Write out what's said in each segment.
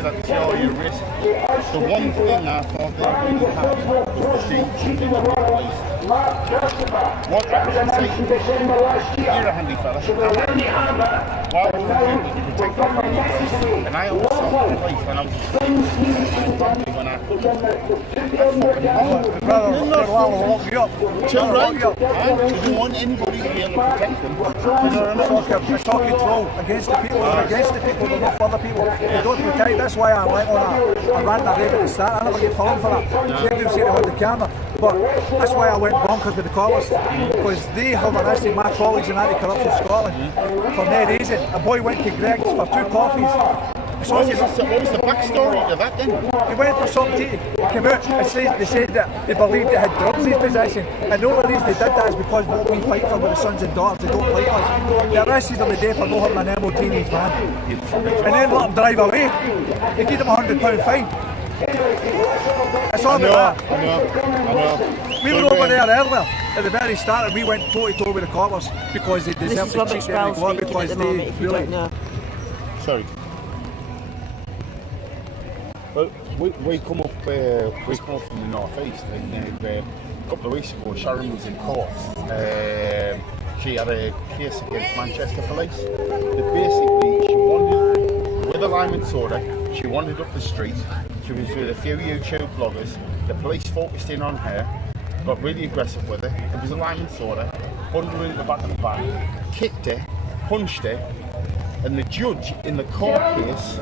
say that to all your risk. The one thing I thought they really had was the deep in the police. What I can say, you're a handy fella. Why would you protect that from the police? And I always saw the police when I was when I too right. You don't want anybody to be able to protect them. It's all control against the people. Against the people, they're not for the people. They don't protect. That's why I went on a rant that day at the start. I never get filmed for that. They do say they want the camera. But that's why I went bonkers with the callers. Because they have arrested my colleagues in Anti-Corruption Scotland for no reason. A boy went to Greg's for 2 coffees. What was the backstory to that then? He went for some tea, came out and they said that they believed it had drugs in his possession. And the only reason they did that is because what we fight for with the sons and daughters, they don't like us. They arrested him the day for not having an MOT in his van. And then let him drive away. They gave him £100 fine. It's all about that. I know. We were over there earlier at the very start and we went toe to toe with the coppers because they deserve to cheat them because they really... Sorry. Well, we come up from the northeast, and a couple of weeks ago Sharon was in court. She had a case against Manchester Police. That basically she wandered with a lime and soda. She wandered up the street. She was with a few YouTube bloggers. The police focused in on her, got really aggressive with her. It was a lime and soda. Pulled her in the back of the van, kicked her, punched her. And the judge in the court case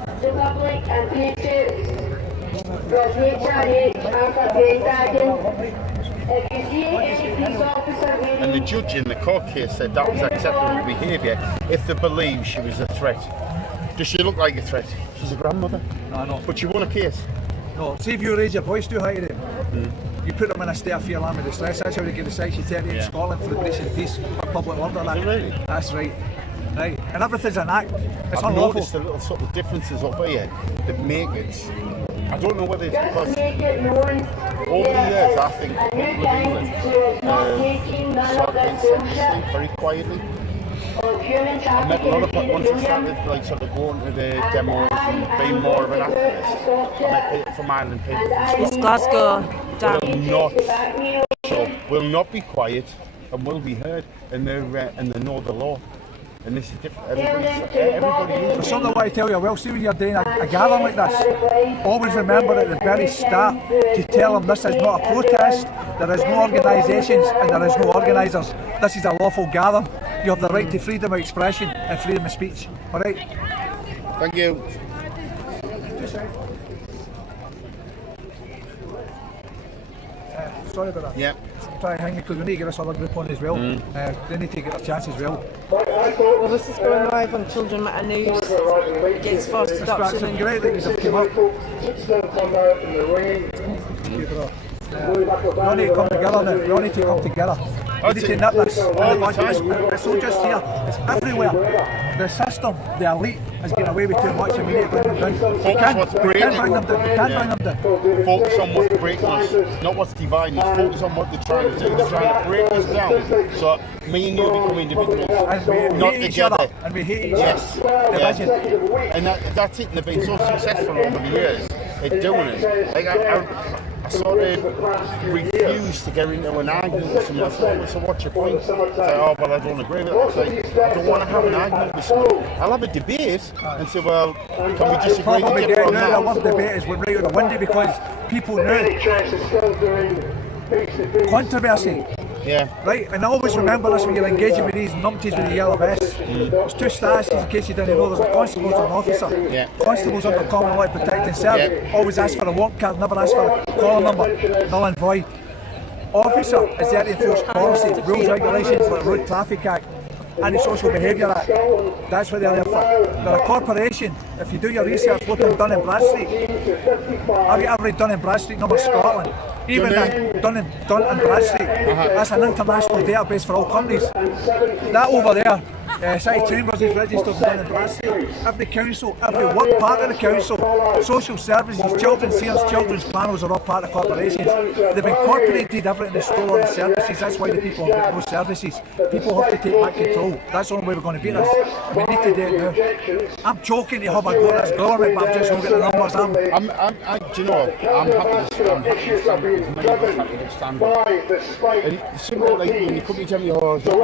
said that was acceptable behaviour if they believe she was a threat. Does she look like a threat? She's a grandmother. No. But she won a case. No, see if you raise your voice too high to them, you put them in a state of fear, alarm and distress. That's how they get the Section 38 in Scotland for the breach of peace or public order. Really? That's right. Right, and everything's an act. It's I've unlawful. noticed the little sort of differences up here that make it. I don't know whether it's because over the years I think people of England sort of been sent to sleep very quietly. I met a lot of people once I started like sort of going to the demos and being more of an activist. I met people from Ireland, people from It's Glasgow. Will not be quiet and will be heard, and they know the law. And this is different. Everybody is. There's something I want to tell you. Well, see when you're doing a gathering like this, always remember at the very start to tell them this is not a protest, there is no organisations and there is no organisers. This is a lawful gathering. You have the right to freedom of expression and freedom of speech. Alright? Thank you. Sorry about that. Yeah. Try and hang me because we need to get this other group on as well. They need to get their chance as well. Well, this is going live on Children Matter News against forced adoption. It's great that you've come up. We all need to come together now. We all need to come together. We need to nip this. It's not just here, it's everywhere. The system, the elite, is getting away with too much and we need to bring them down. We can't bring them down. Focus on what's breaking us, not what's dividing us. Focus on what they're trying to do. They're trying to break us down so me and you become individuals, not together. And we hate each other. Yes. Division. And that's it. And they've been so successful over the years at doing it. Like I sort of refuse to get into an argument with someone. So what's your point? Say, oh, well, I don't agree with that. Say, I don't want to have an argument with someone. I'll have a debate and say, well, can we disagree to get on that? I love debate is we're right on the window because people know controversy. Yeah. Right, and I always remember this when you're engaging with these numpties with the yellow vests. There's 2 statuses in case you didn't know. There's a constable and an officer. Yeah. Constables under common law protect and serve. Yeah. Always ask for a work card, never ask for a call number. Null and void. Officer is there to enforce policy, rules, regulations like Road Traffic Act, Anti-Social Behaviour Act. That's what they're there for. They're a corporation. If you do your research, look at Dun and Bradstreet. Have you ever read Dun and Bradstreet, number Scotland? Even Dun and Bradstreet, that's an international database for all companies. That over there, City Chambers is registered in Dun and Bradstreet. Every council, every one part of the council, social services, children's centres, children's panels are all part of corporations. They've incorporated everything in the store and services. That's why the people have got no services. People have to take back control. That's the only way we're going to beat this. We need to do it now. I'm joking to have a go at this government, but I'm just looking at the numbers. Do you know, I'm happy to stand with stand. And it's simple, like when you come to tell me, oh, there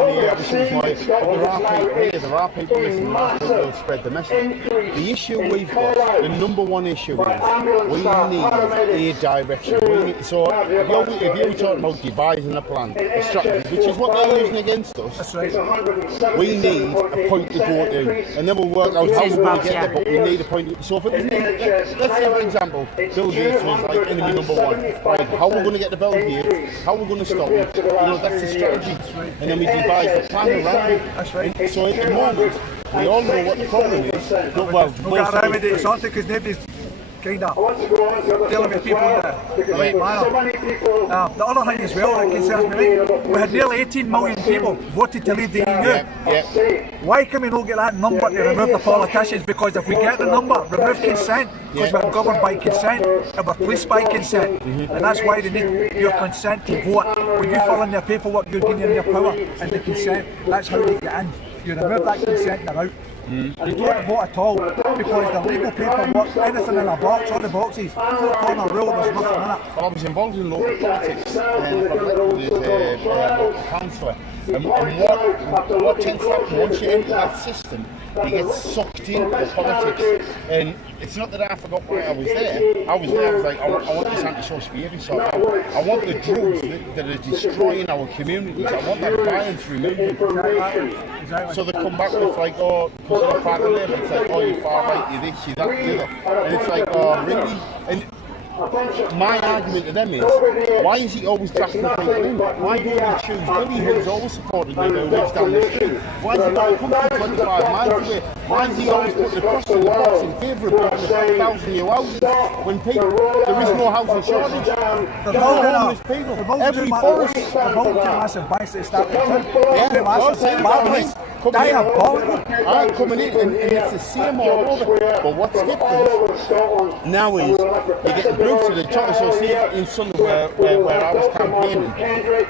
are people listening, will spread the message. The issue we've got, the number one issue is we need a direction. So if you were talking about devising a plan, a strategy, which is what they're using against us, that's right. We need a point to go to, and then we'll work out how we're going to get there, but we need a point. So if it was, let's say for example, Bill Gates was like enemy number one, right? How we're going to get to Bill Gates, how we're going to stop him, that's the strategy, and then we devise a plan around it. That's right. So at the moment, we all know what the problem is. We'll get around with it, something, because nobody's kind of dealing with people in the right manner. The other thing as well that concerns me, right? We had nearly 18 million people voted to leave the EU. Why can we not get that number to remove the politicians? Because if we get the number, remove consent, because we're governed by consent and we're policed by consent. And that's why they need your consent to vote. When you fill in their paperwork, you're giving them their power and the consent. That's how they get in. You remove that consent, they're out. And you don't vote at all, because the legal paperwork, anything in a box, all the boxes, four corner rule, there's nothing in it. Well, I was involved in local politics and local councillor. And what tends to happen, once you enter that system, you get sucked into politics. And it's not that I forgot why I was there. I was like, I want this anti-social behaviour sorted out. I want the drugs that are destroying our communities. I want that violence removed. Exactly. So they come back with like, oh, because you're part of them, it's like, oh, you're far right, you're this, you're that, you're that. And it's like, oh, really? And my argument to them is, why is he always drafting people in? Why don't we choose Billy, who's always supported me, who lives down the street? Why does he not come from 25 miles away? Why does he always put the cross in the box in favour of building 1,000 new houses when people, there is no housing shortage? There are homeless people. Every forest. The massive banks that start with I'm coming in and it's the same all over. But what's different now is you get the groups of the Chocolate Association in Sunday where I was campaigning.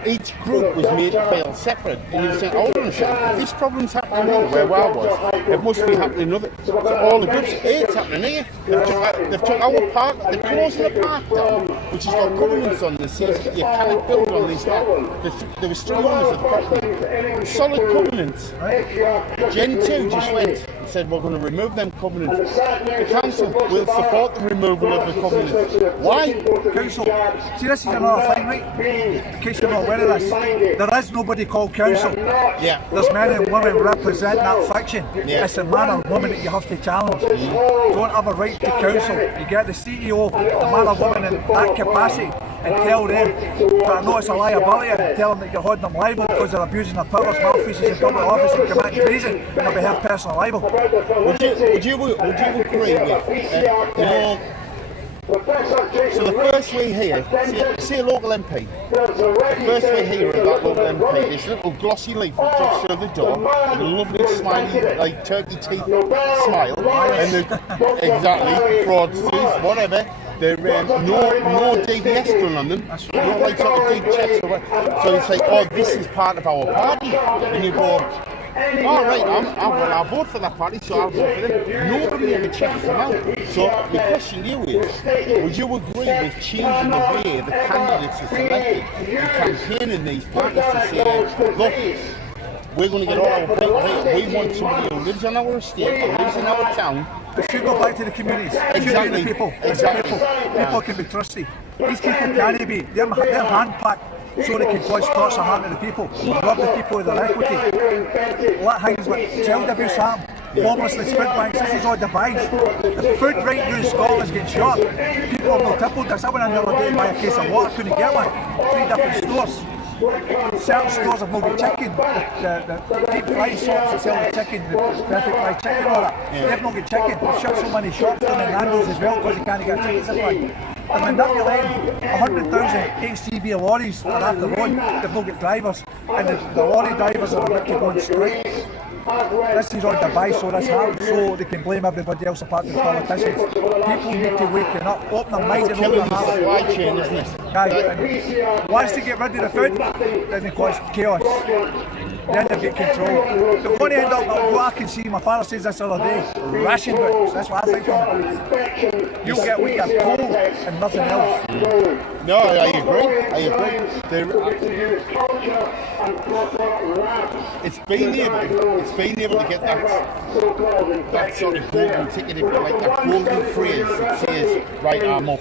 Each group was made to feel separate. And you say, hold on a second, if this problem's happening here where I was, it must be happening in other. So all the groups, it's happening here. They've took our park, they've closed the park down, which has got covenants on the says that you cannot build on this land. There was three owners of the property. Solid covenants. Gen 2 just went and said we're going to remove them covenants. The council will support the removal of the covenants. Why? Council. See, this is another thing, right? In case you're not aware of this, there is nobody called council. Yeah. There's men and women represent that fiction. Yeah. It's a man or woman that you have to challenge. You don't have a right to council. You get the CEO, the man or woman in that capacity, and tell them that I know it's a liability, and tell them that you're holding them liable because they're abusing their powers, malfeasance in public office, and committing treason, and they'll be held personally liable. Would you agree with, so the first we hear, see a local MP, the first we hear of that local MP, this little glossy leaflet just through the door, with a lovely smiley, like turkey teeth smile, and exactly, fraudsters, whatever. They're no DBS done on them, not like sort of deep checks or whatever. So it's like, oh, this is part of our party, and you go, all right, I'll vote for that party, so I'll vote for them. Nobody ever checks them out. So the question to you is, would you agree with changing the way the candidates are selected and campaigning these parties to say, look, we're going to get all our people here. We want somebody who lives on our estate, who lives in our town. It should go back to the communities. Exactly. The people. Exactly. People can be trusted. These people can't be. They're hand-packed so they can cause thoughts of harm to the people. Rob the people of their equity. Let things like child abuse harm. Homelessness, food banks, this is all divides. The food right now in Scotland's getting short. People have no tippled this. I went in the other day to buy a case of water, couldn't get one. 3 different stores. Certain stores have no good chicken. The deep fried shops that sell the chicken, the perfect fried chicken, all that. They have no good chicken. They've shut so many shops down in Nando's as well because they can't get chicken supply. they're manipulating 100,000 HGV lorries that are off the road. They've not got drivers, and the lorry drivers are about to go on strike. This is on device, so this happens, so they can blame everybody else apart from the politicians. People need to wake up, open their mind and open their heart. Supply chain, isn't it? And once they get rid of the food, then they cause chaos. Then they get control. They're going to end up, what I can see, my father says this the other day, ration books. That's what I think of it. You'll get what you're told and nothing else. No, I agree. It's being able to get that sort of golden ticket, if you like, that golden phrase that says, right, I'm up.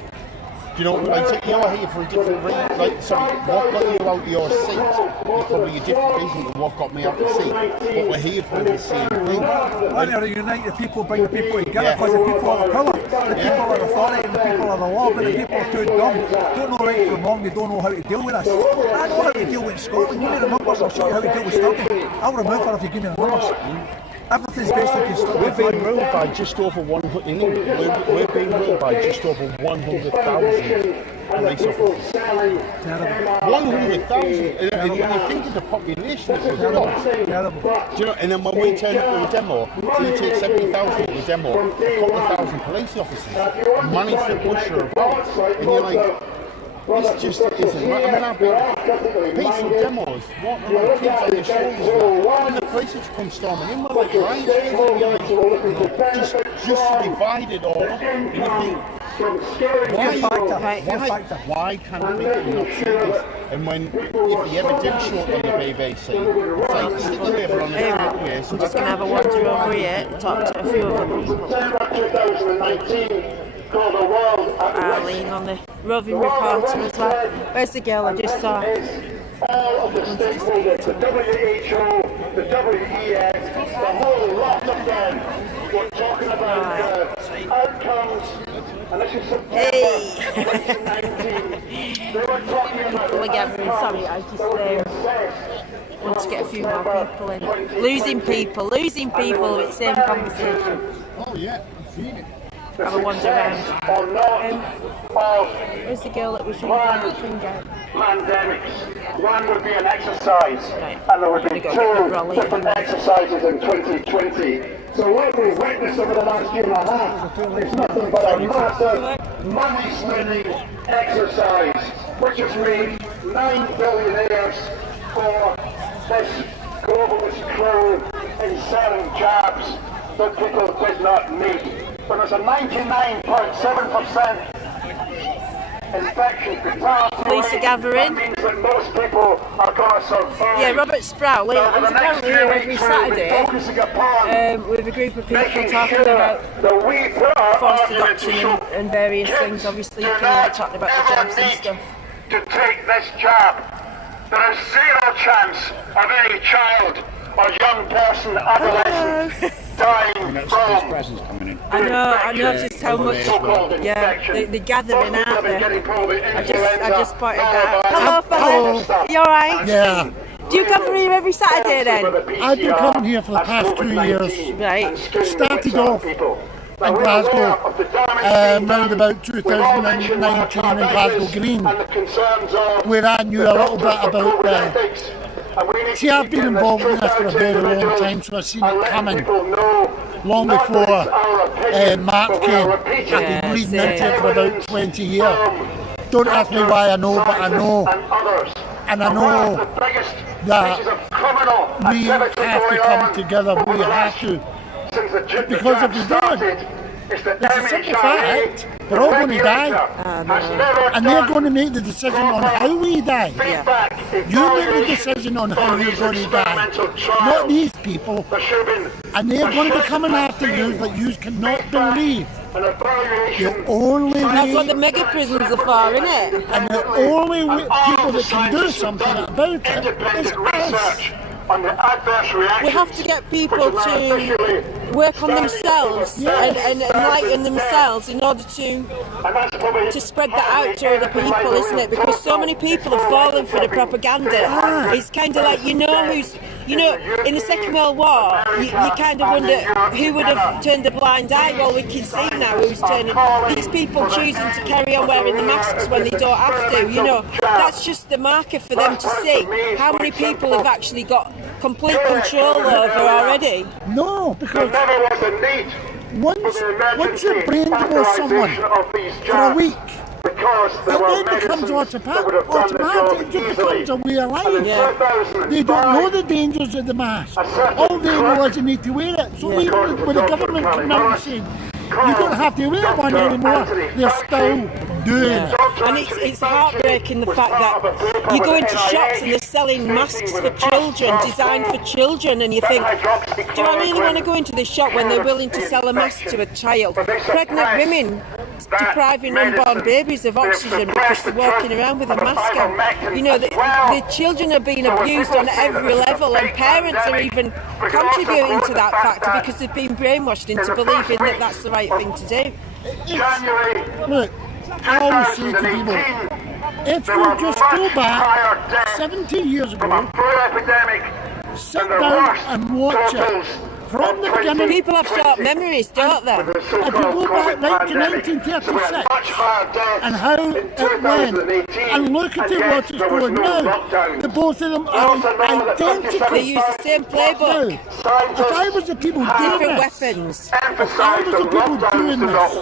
You know, like, you're here for a different reason. Like, sorry, what got you out of your seat is probably a different reason than what got me out of the seat. But we're here for the same thing. Why do you unite the people, bring the people together? Because the people are the power, the people are authority, and the people are the law, but the people are too dumb. Don't know right from wrong, they don't know how to deal with us. I know how to deal with Scotland. Give me the numbers, I'll show you how to deal with Scotland. I'll remove her if you give me the numbers. Everything's basically we're being ruled by just over 100. In England, we're being ruled by just over 100,000 police officers. 100,000. And when you think of the population that we've got, do you know? And then when we turn up to a demo, we take 70,000 to a demo, a couple of thousand police officers, manage to push her about, and you're like, this just isn't right. I mean, I've been peaceful demos, walking around kids on their shoulders, and the police just come storming in, we're like, right, just to divide it all up, and you think, why can't people not see this? And when, if he ever did show up on the BBC, it's like, stick the label on the highway. I'm just going to have a wander over here, talk to a few other people. Arlene on the roving reporter as well. Where's the girl I just saw? All of the stakeholders, the WHO, the WEF, the whole lot of them were talking about outcomes, and this is September 2019. They were talking about Sorry, I just want to get a few more people in. Losing people, it's the same conversation. Oh yeah, I've seen it. Have a wander around. Where's the girl that was shooting that finger? Pandemics. One would be an exercise, Right. and there would be two different exercises in 2020. So what we've witnessed over the last year and a half is nothing but a massive money-spending exercise, which has made 9 billionaires for this globalist crew in selling jabs that people did not need. But there's a 99.7% infection fatality. Police are gathering. That means that most people are going to survive. Yeah, Robert Sprout. He's apparently here every Saturday with a group of people talking about forced adoption and various things. Obviously, talking about the jabs and stuff. To take this jab, there is zero chance of any child or young person, adolescent, dying from. I know just how much. Yeah, they're gathering out there. I just pointed that out. Hello, fella. You alright? Yeah. Do you come here every Saturday then? I've been coming here for the past 2 years. Right. Started off in Glasgow around about 2019 in Glasgow Green, where I knew a little bit about see, I've been involved in this for a very long time, so I've seen it coming long before Mark came. I've been reading into it for about 20 years. Don't ask me why I know, but I know. And I know that we have to come together, we have to. Because if we don't, it's a simple fact, we're all going to die. And they're going to make the decision on how we die. You make the decision on how you're going to die, not these people. And they're going to be coming after you that you cannot believe. The only That's way, what the mega prisons are for, isn't it? and the only way, people that can do something about it is us. We have to get people to work on themselves and enlighten themselves in order to spread that out to other people, isn't it? Because so many people have fallen for the propaganda. It's kind of like, you know You know, in the Second World War, you kind of wonder who would have turned a blind eye. Well, we can see now who's turning. These people choosing to carry on wearing the masks when they don't have to. You know, that's just the marker for them to see how many people have actually got complete control over already. No, because once your brain knows someone for a week, it then becomes automatic. It just becomes a way of life. Yeah. They don't know the dangers of the mask. All they know is they need to wear it. So even when the government come out and saying you don't have to wear one anymore, they're still doing it. And it's heartbreaking the fact that you go into shops and they're selling masks for children, designed for children, and you think, do I really want to go into this shop when they're willing to sell a mask to a child? Pregnant women depriving unborn babies of oxygen because they're walking around with a mask on. You know, the children are being abused on every level, and parents are even contributing to that factor because they've been brainwashed into believing that that's the right thing to do. Look, I always say to people, if you just go back 17 years ago, sit down and watch it from the beginning. People have short memories, don't they? If you go back right to 1936 and how it went, and look at what it's going now, the both of them are identical. They use the same playbook. Now, if I was the people doing Different this, weapons. if I was the people doing this,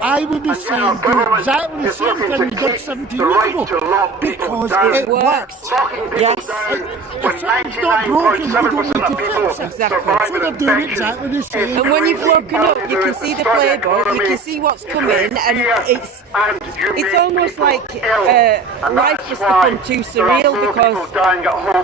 I would be saying do exactly the same thing we did 17 years ago, because it works. Yes. If something's not broken, you don't need to fix it. Exactly. So they're doing exactly the same. And when you've woken up, you can see the playbook, you can see what's coming, and it's almost like life just become too surreal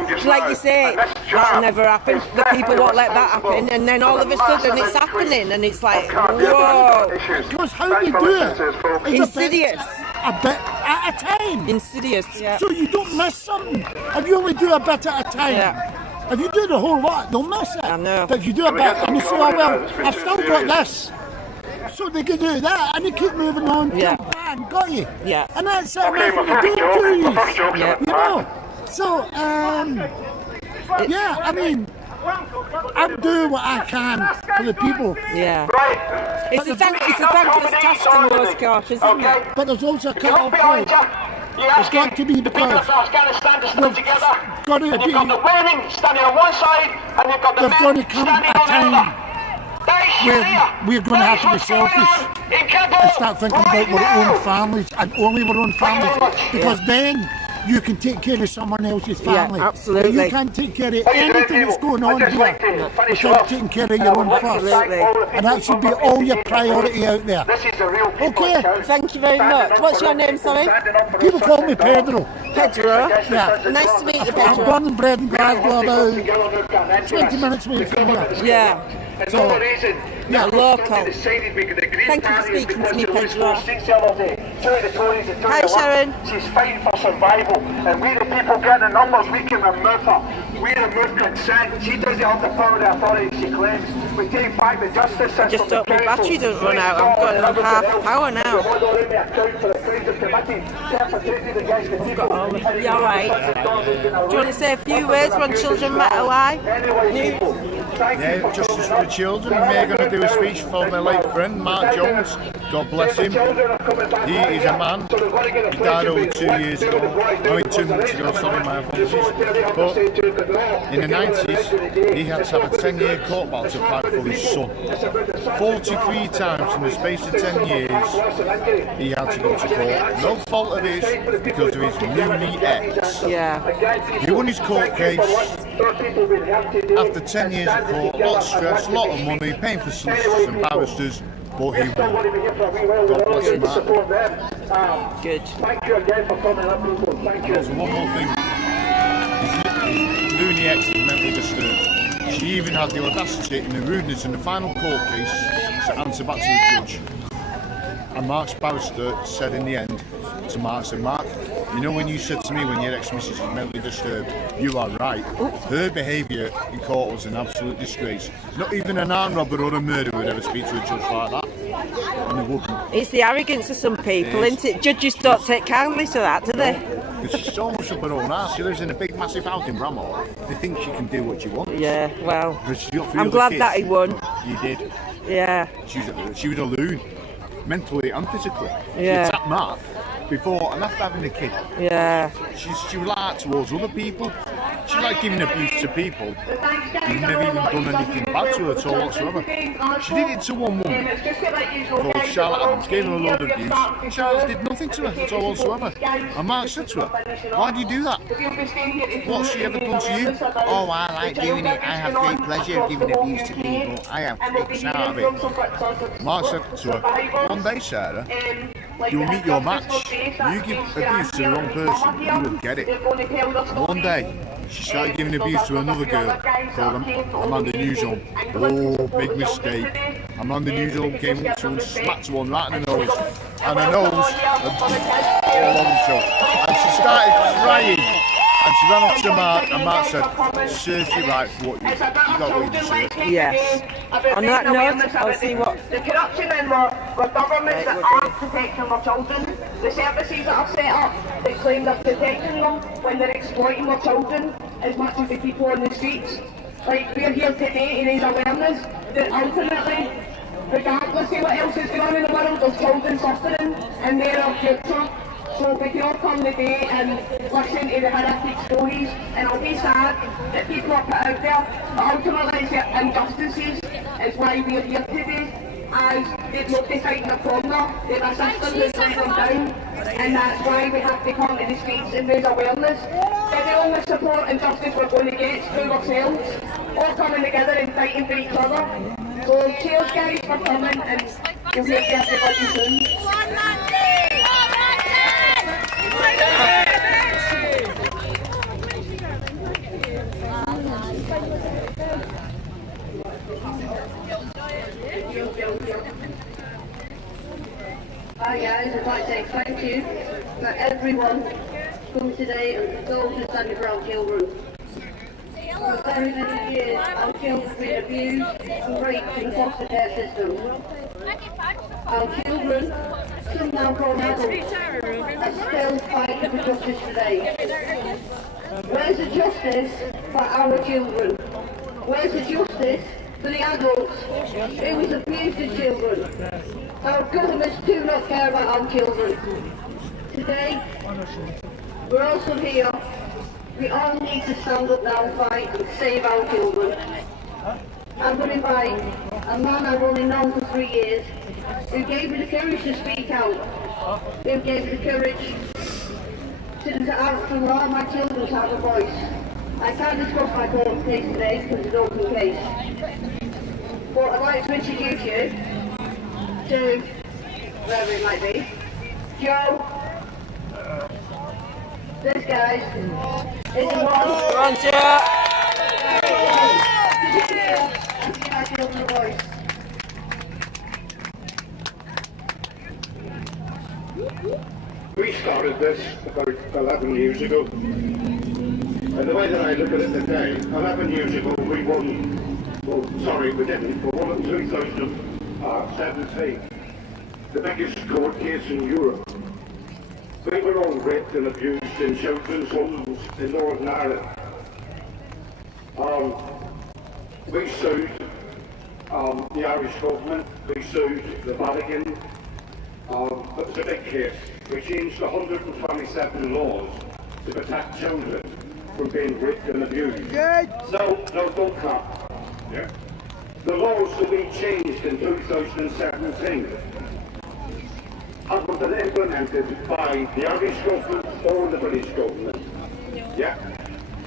because, like you say, that'll never happen. The people won't let that happen, and then all of a sudden it's happening, and it's like, whoa! Because how you do it is Insidious. a bit at a time. Insidious, yeah. So you don't miss something. If you only do a bit at a time. Yeah. If you do the whole lot, they'll miss it. I know. But if you do a bit and you say, oh well, I've still got this, so they can do that, and you keep moving on. Yeah. Bang, got you. Yeah. And that's it. That's what you're doing to you. Yeah. You know. So yeah, I mean, I'm doing what I can for the people. Yeah. It's a thankless task in most quarters, isn't it? But there's also a cut-off point. There's got to be, because we've got to be, the women standing on one side and you've got the there's going to men come standing a on the time other. where we're going to have to be selfish and start thinking about our own families and only our own families, because then you can take care of someone else's family. Yeah, absolutely. But you can't take care of anything that's going on here without taking care of your own first. Absolutely. And that should be all your priority out there. Okay? Thank you very much. What's your name, sorry? People call me Pedro. Pedro. Yeah. Nice to meet you, I'm Pedro. born and bred in Glasgow, about 20 minutes away from here. Yeah. So, Yeah, local. Thank you for speaking to me, Pedro. Hi, Sharon. She's fighting for survival, and we the people get the numbers, we can remove her. We remove consent. She doesn't have the power, the authority she claims. We take back the justice system. Just hope my battery doesn't run out. I'm going on half power now. You alright? Do you want to say a few words when children met alive? Yeah, Justice for the Children. We're going to do a speech for my late friend Mark Jones. God bless him. He is a man. He died over 2 years ago. I mean 2 months ago, sorry, my apologies. But in the 90s, he had to have a 10-year court battle to fight for his son. 43 times in the space of 10 years, he had to go to court. No fault of his, because of his loony ex. Yeah. He won his court case. After 10 years of court, a lot of stress, a lot of money, paying for solicitors and barristers, but he won. God bless him, Mark. Good. Also, one more thing. His loony ex is mentally disturbed. She even had the audacity in the rudeness in the final court case to answer back to the judge. And Mark's barrister said in the end to Mark, said, Mark, you know when you said to me when your ex-missus is mentally disturbed, you are right. Her behaviour in court was an absolute disgrace. Not even an armed robber or a murderer would ever speak to a judge like that. And they wouldn't. It's the arrogance of some people, isn't it? Judges don't take kindly to that, do they? Because she's so much up her own arse. She lives in a big, massive house in Bramhall. They think she can do what she wants. Yeah, well, Because she's got three I'm other glad kids. that he won. You did. Yeah, She was a loon, mentally and physically. Yeah. She attacked Mark before and after having a kid. yeah. She was like that towards other people. She's like giving abuse to people who've never even done anything bad to her at all whatsoever. She did it to one woman called Charlotte Adams, gave her a load of abuse. Charlotte did nothing to her at all whatsoever. And Mark said to her, why do you do that? What's she ever done to you? Oh, I like doing it. I have great pleasure of giving abuse to people. I have kicks out of it. Mark said to her, one day, Sarah, you'll meet your match. You give abuse to the wrong person, you will get it. One day, she started giving abuse to another girl called Amanda Newsom. Oh, big mistake. Amanda Newsom came up to her and smacked her one right in the nose. And her nose had all on show. And she started crying. And she ran up to Mark, and Mark said, serves you right for what you got what you deserve. Yes. On that note, I'll see what... The corruption in the governments that aren't protecting their children, the services that are set up that claim they're protecting them when they're exploiting their children as much as the people on the streets. Like, we're here today to raise awareness that ultimately, regardless of what else is going on in the world, there's children suffering and they're our future. So we can all come today and listen to the horrific stories, and it'll be sad that people are put out there, but ultimately it's the injustices is why we're here today, as they've not been fighting a corner, they've a system who's let them down, and that's why we have to come to the streets and raise awareness. But the only support and justice we're going to get is through ourselves, all coming together and fighting for each other. So cheers guys for coming, and we'll hear everybody soon. Hi guys, I'd like to say thank you for everyone come today and for those who stand around Hill Room. For very many years, our children have been abused, raped in the foster care system. Our children, some now grown adults, are still fighting for justice today. Where's the justice for our children? Where's the justice for the adults who was abused as children? Our governments do not care about our children. Today, we're also here. We all need to stand up now and fight and save our children. I'm going to invite a man I've only known for 3 years who gave me the courage to speak out, who gave me the courage to allow my children to have a voice. I can't discuss my court case today because it's an open case. But I'd like to introduce you to wherever it might be. Joe. This guy is the one. Run, Joe! I feel the voice. We started this about 11 years ago. And the way that I look at it today, 11 years ago we won, well sorry we didn't, we won in 2017, the biggest court case in Europe. We were all raped and abused in children's homes in Northern Ireland. We sued the Irish government, we sued the Vatican. It was a big case. We changed 127 laws to protect children from being raped and abused. No, don't clap. Yeah. The laws that we changed in 2017 haven't been implemented by the Irish government or the British government. Yeah.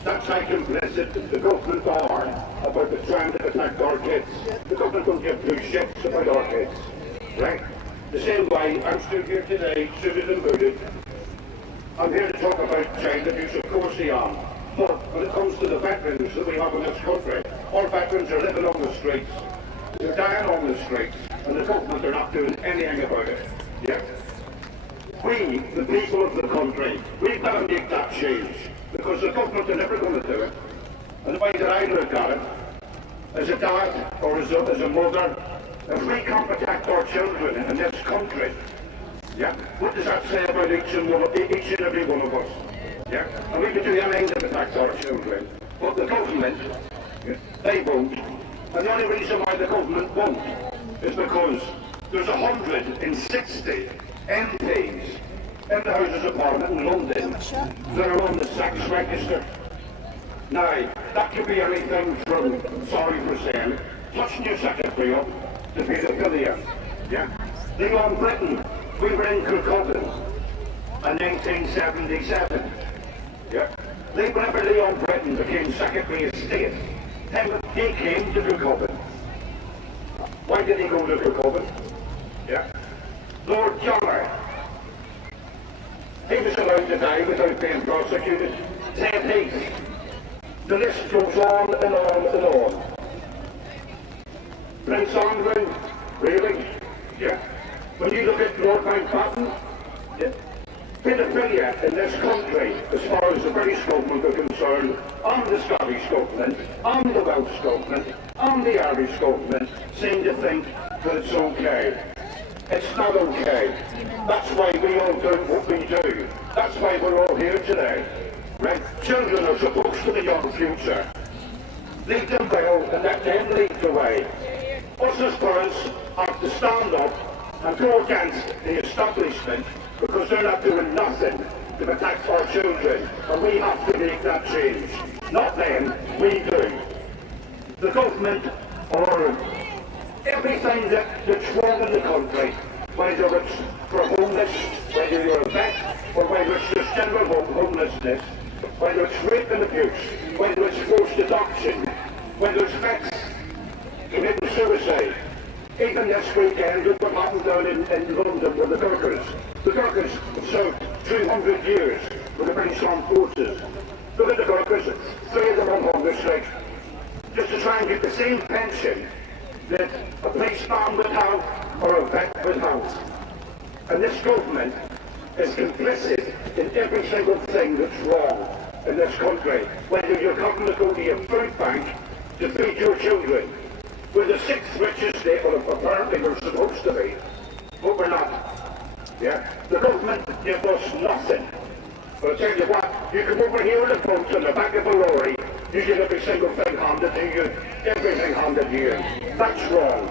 That's how complicit the government are about the trying to protect our kids. The government don't give two shits about our kids. Right? The same way I'm stood here today, suited and booted. I'm here to talk about child abuse, of course I am. But when it comes to the veterans that we have in this country, our veterans are living on the streets. They're dying on the streets, and the government are not doing anything about it. Yeah? We, the people of the country, we've got to make that change, because the government are never going to do it. And the way that I look at it, as a dad or as a mother, if we can't protect our children in this country, yeah, what does that say about each and every one of us? Yeah? And we can do anything to protect our children. But the government, they won't. And the only reason why the government won't is because there's 160 MPs in the Houses of Parliament in London that are on the sex register. Now, that could be anything from, sorry for saying, touching your secretary up to paedophilia. Yeah? Leon Britton, we were in Kirkcaldy in 1977. Yeah? Whenever Leon Britton became Secretary of State, he came to Kirkcaldy. Why did he go to Kirkcaldy? Yeah? Lord Kelly, he was allowed to die without being prosecuted. Ted Heath. The list goes on and on and on. Prince Andrew, really? Yeah. When you look at Lord Mountbatten, yeah. Paedophilia in this country, as far as the British government are concerned, and the Scottish government, and the Welsh government, and the Irish government, seem to think that it's okay. It's not okay. That's why we all do what we do. That's why we're all here today. Right? Children are supposed to be our future. Lead them well and let them lead the way. Us as parents have to stand up and go against the establishment because they're not doing nothing to protect our children. And we have to make that change. Not them, we do. The government or everything that's wrong in the country, whether it's for homeless, whether you're a vet, or whether it's just general homelessness, whether it's rape and abuse, whether it's forced adoption, whether it's vets committing suicide. Even this weekend, look what happened down in London with the Gurkhas. The Gurkhas have served 200 years with the British Armed Forces. Look at the Gurkhas, 3 of them on hunger strike, just to try and get the same pension that a policeman would have or a vet would have. And this government is complicit in every single thing that's wrong in this country. Whether you're having to go to your food bank to feed your children. We're the 6th richest state, well apparently we're supposed to be, but we're not. Yeah? The government gives us nothing. But I tell you what, you come over here in a boat on the back of a lorry, you get every single thing handed to you, everything handed to you. That's wrong.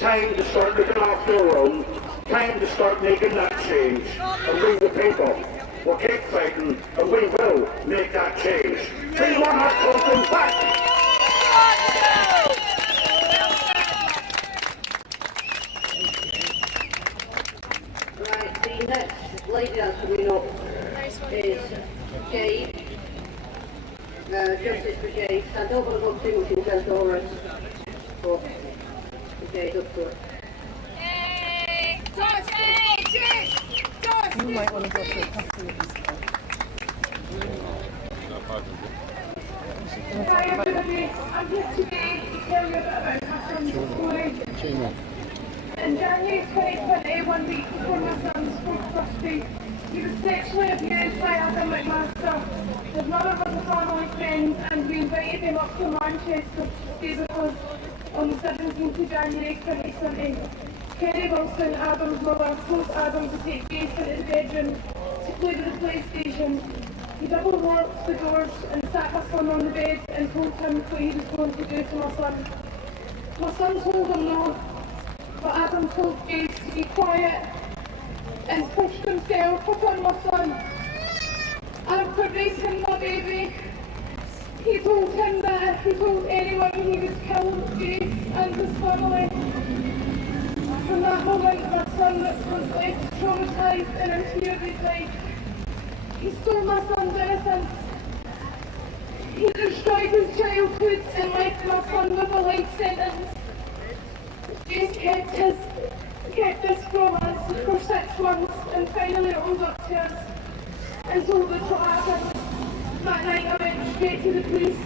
Time to start looking after our own, time to start making that change. And we the people will keep fighting and we will make that change. We want our children back! Right, the next lady that's coming up is Jade. Justice for Jade. I don't want to go too much into Doris, but Jade up to it. You might want to go to a coffee. Hi everybody, I'm here today to tell you about my son's story. In January 2020, 1 week before my son's 4th birthday, he was sexually abused by Adam McMaster. His mother was a family friend and we invited him up to Manchester to stay with us on the 17th of January 2020. Kerry Wilson, Adam's mother, told Adam to take Jason in his bedroom to play with the PlayStation. He double locked the doors and sat my son on the bed and told him what he was going to do to my son. My son told him no, but Adam told Jace to be quiet and pushed himself upon my son. After raising my baby, he told him that if he told anyone he would kill Jace and his family. From that moment, my son was left traumatised and in fear of his life. He stole my son's innocence. He destroyed his childhood and left my son with a life sentence. Jace kept this from us for 6 months and finally owned up to us and told us what happened. That night I went straight to the police,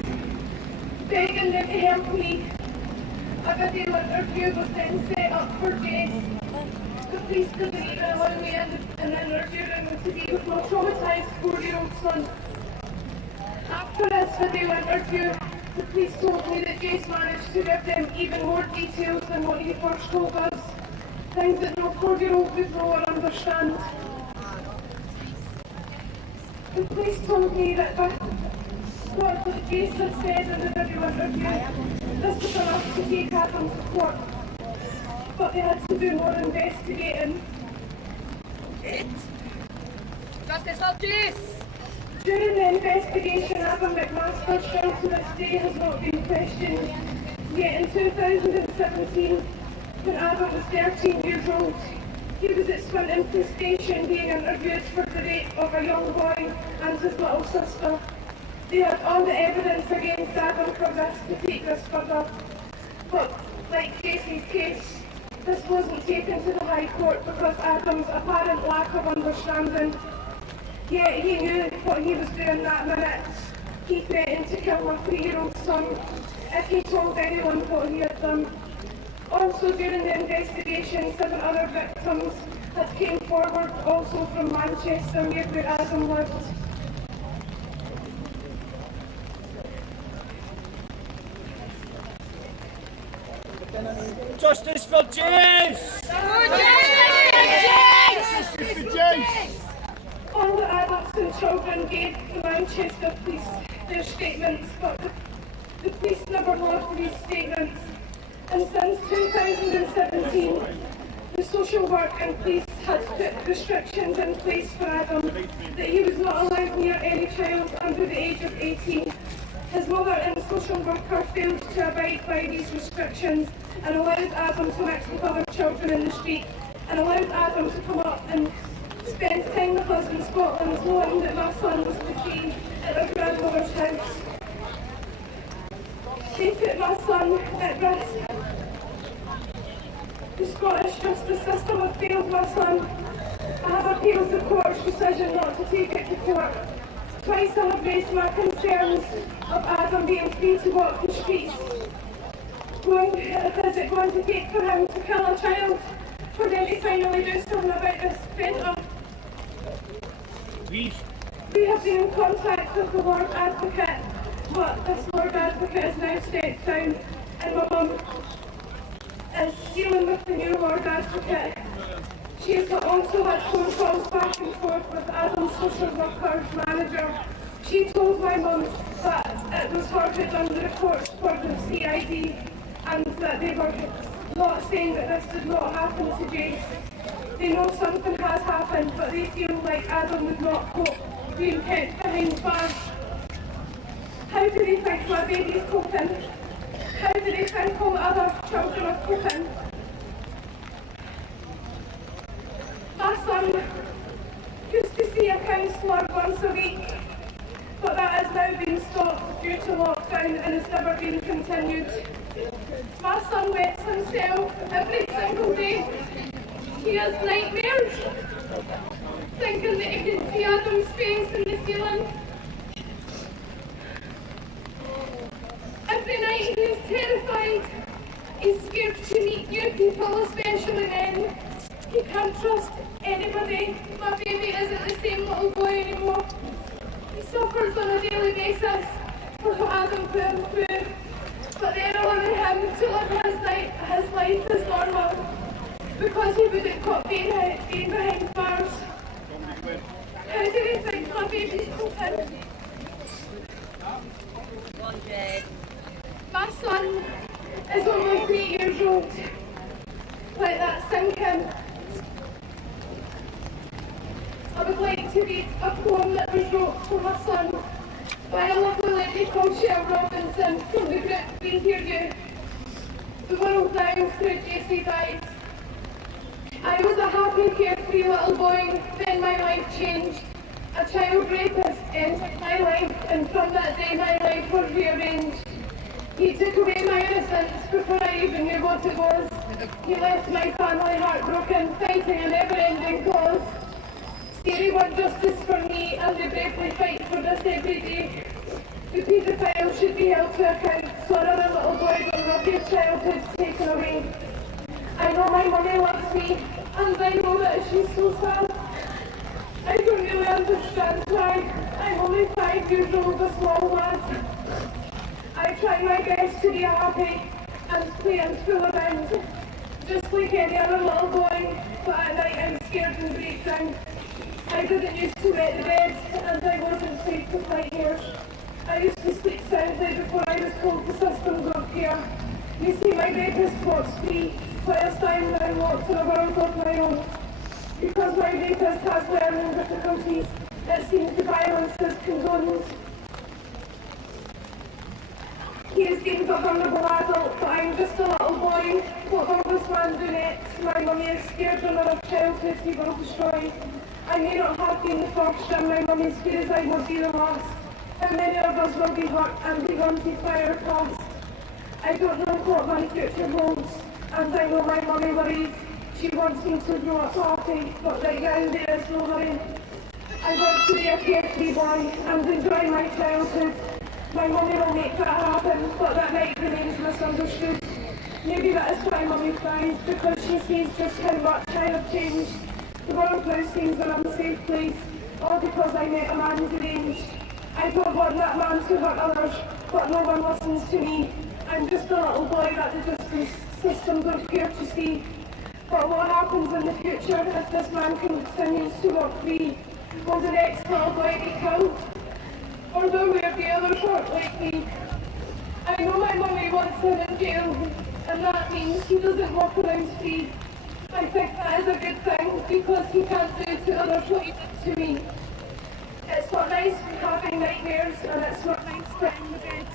begging them to help me. A video interview was then set up for Jace. The police couldn't even allow me in an interview room to be with my traumatised 4-year-old son. After this video interview, the police told me that Jace managed to give them even more details than what he first told us. Things that no 4-year-old would know or understand. The police told me that what Jason had said in the video interview, this was enough to take Adam to court, but they had to do more investigating. Justice for Jace! During the investigation, Adam McMaster's trial to this day has not been questioned. Yet in 2017, when Adam was 13 years old, he was at Swinton Police Station being interviewed for the rape of a young boy and his little sister. They had all the evidence against Adam for this to take this further. But, like Casey's case, this wasn't taken to the High Court because Adam's apparent lack of understanding. Yet he knew what he was doing that minute. He threatened to kill my 3-year-old son if he told anyone what he had done. Also during the investigation, 7 other victims had came forward, also from Manchester, near where Adam lived. Justice for Jace! Justice for Jace! All the adults and children gave the Manchester police their statements, but the police never loved these statements. And since 2017, the social work and police had put restrictions in place for Adam, that he was not allowed near any child under the age of 18. His mother and social worker failed to abide by these restrictions and allowed Adam to mix with other children in the street, and allowed Adam to come up and spend time with us in Scotland, knowing that my son was to be at our grandmother's house. They put my son at risk. The Scottish justice system have failed my son. I have appealed the court's decision not to take it to court. Twice I have raised my concerns of Adam being free to walk the streets. Is it going to take for him to kill a child for them to finally do something about this predator? We have been in contact with the Lord Advocate, but this Lord Advocate is now stepped down, and my mum is dealing with the new Lord Advocate. She has also had phone calls back and forth with Adam's social worker manager. She told my mum that it was her who done the reports for the CID, and that they were not saying that this did not happen to Jace. They know something has happened, but they feel like Adam would not cope being kept behind bars. How do they think my baby's coping? How do they think all the other children are coping? My son used to see a counsellor once a week, but that has now been stopped due to lockdown and has never been continued. My son wets himself every single day. He has nightmares, thinking that he can see Adam's face in the ceiling. Every night he is terrified. He's scared to meet new people, especially men. He can't trust anybody. My baby isn't the same little boy anymore. He suffers on a daily basis for what Adam put him through. But they're allowing him to live his life as normal because he wouldn't caught being behind bars. How do they think my baby's coping? My son is only 3 years old. Let that sink in. I would like to read a poem that was wrote for my son by a lovely lady called Shell Robinson from the group We Hear You. The world now through Jacey's eyes. I was a happy, carefree little boy, then my life changed. A child rapist entered my life, and from that day my life was rearranged. He took away my innocence before I even knew what it was. He left my family heartbroken, fighting a never-ending cause. Scary word justice for me, and they bravely fight for this every day. The paedophile should be held to account, so another little boy don't have their childhood taken away. I know my mummy loves me, and I know that she's so sad. I don't really understand why. I'm only 5 years old, a small lad. I try my best to be happy and play and fool around, just like any other little boy, but at night I'm scared and break down. I didn't used to wet the bed, and I wasn't safe for nightmares. I used to sleep soundly before I was told the systems of care. You see, my rapist walks free, whilst I now walk to a world of my own. Because my rapist has learning difficulties, it seems the violence is condoned. He is deemed a vulnerable adult, but I'm just a little boy. What will this man do next? My mummy is scared no matter of childhood he will destroy. I may not have been the first, and my mummy's fears I will be the last. How many of us will be hurt and be wanted by our past? I don't know what my future holds, and I know my mummy worries. She wants me to grow up happy, but right now there is no worry. I want to be a carefree boy and enjoy my childhood. My mummy will make that happen, but that night remains misunderstood. Maybe that is why mummy cries, because she sees just how much I have changed. The world now seems an unsafe place, all because I met a man deranged. I don't want that man to hurt others, but no one listens to me. I'm just a little boy that the justice system don't care to see. But what happens in the future if this man continues to walk free? Will the next little boy be killed? Or will there be others hurt like me? I know my mummy wants him in jail, and that means he doesn't walk around free. I think that is a good thing, because he can't do to others what he did to me. It's not nice having nightmares, and it's not nice getting the bed.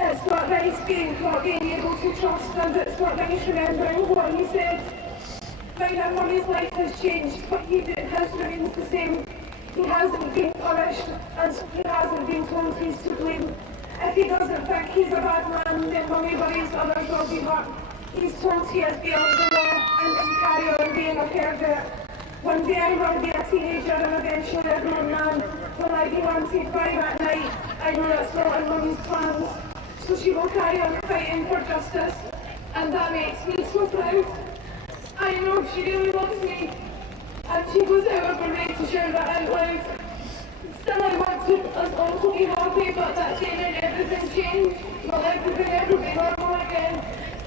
It's not nice not being able to trust, and it's not nice remembering what he said. My mummy's life has changed, but his remains the same. He hasn't been punished, and he hasn't been told he's to blame. If he doesn't think he's a bad man, then mummy worries others will be hurt. He's told he is beyond the law and can carry on being a pervert. One day I will be a teenager and eventually a grown man. Will I be wanted by that night? I know that's not in mummy's plans. So she will carry on fighting for justice, and that makes me so proud. I know she really loves me, and she goes out of her way to share that out loud. Still, I want us all to be happy, but that day when everything changed, will everything ever be normal again?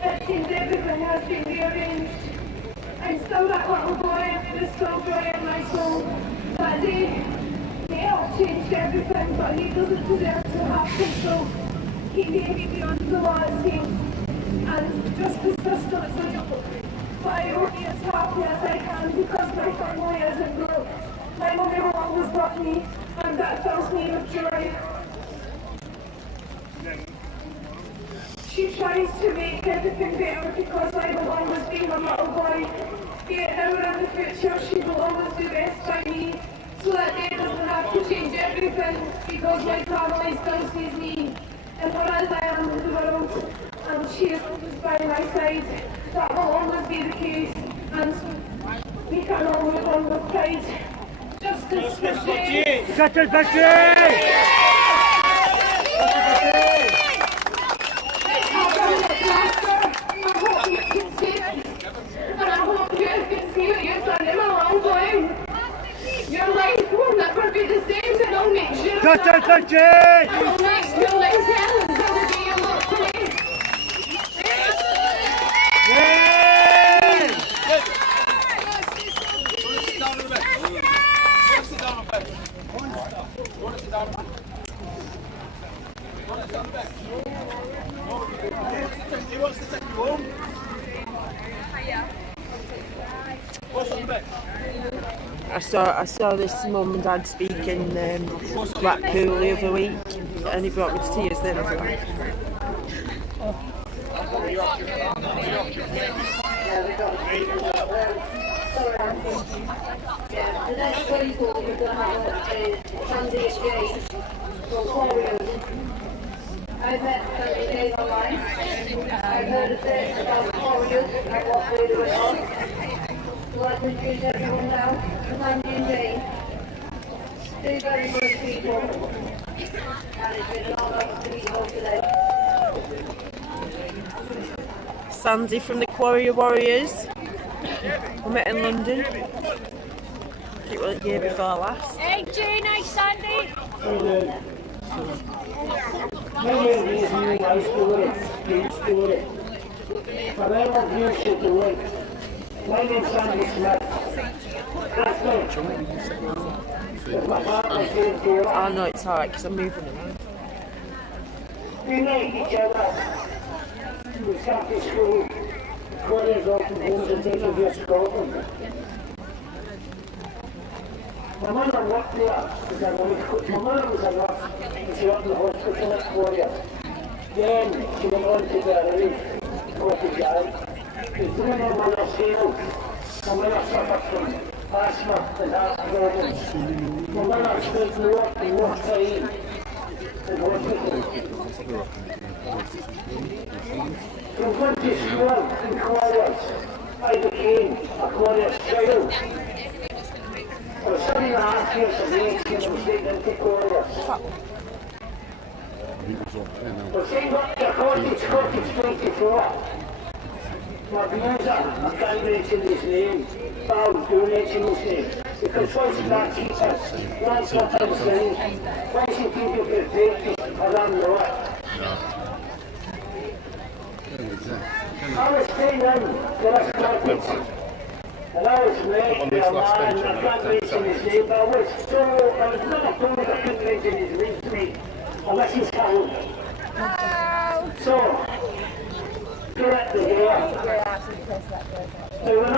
It seems everything has been rearranged. I'm still that little boy, and there is still joy in my soul. That day, may have changed everything, but he doesn't deserve to have control. He may be beyond the law, it seems, and justice system is a joke. But I hope he is as happy as I can, because my family isn't broke. My mummy will always love me, and that fills me with joy. She tries to make everything better, because I will always be her little boy. Be it now or in the future, she will always do best by me, so that day doesn't have to change everything, because my family still sees me. And for as I am in the world, and she is always by my side, that will always be the case, and so we can all move on with pride. Justice for Jane! Justice for Jane! I hope you can see it, and I hope you can see what you've done in a long time. Your life will never be the same, and I'll make sure Justice for Jane! I will make sure like hell and never be a lot today. I saw this mum and dad speak in Blackpool the other week, and he brought me to tears then. The next phone call we're going to have is Sandy J from Warriors. I met Sandy J online. I've heard a bit about Warriors and what they do it on. So I'd introduce everyone now to Sandy and Jane. Two very good people. And it's been an honour to meet you all today. Sandy from the Quarry Warriors. We met in London. It was the year before last. Hey Jane, hey Sandy! Many of you my story, your story. Forever you should wait. My name's Sandy Smith. My partner's James Taylor. Oh no, it's alright because I'm moving around. We like each other. We sat in school, corners off and homes and taking here Scotland. My mother worked there because my mother was a nurse and she worked in the hospital at 4 years. Then she went on to the relief, Scottish Eye. She threw her mother's healed. My mother suffered from asthma and heart problems. My mother spent more time in hospital. From going to school in Corners, I became a Corners child. I was 7.5 years of age when I was taken into Corners. I was signed up to Cottage 24. My abuser, I can't mention his name, but I do mention his name. Because once that teachers, once what I'm saying, once you people get raped around the world. I was staying in for this cottage, and I was met with a man, I can't mention his name, but I was never told I couldn't mention his name to me, unless he's home. So, get up to here. So when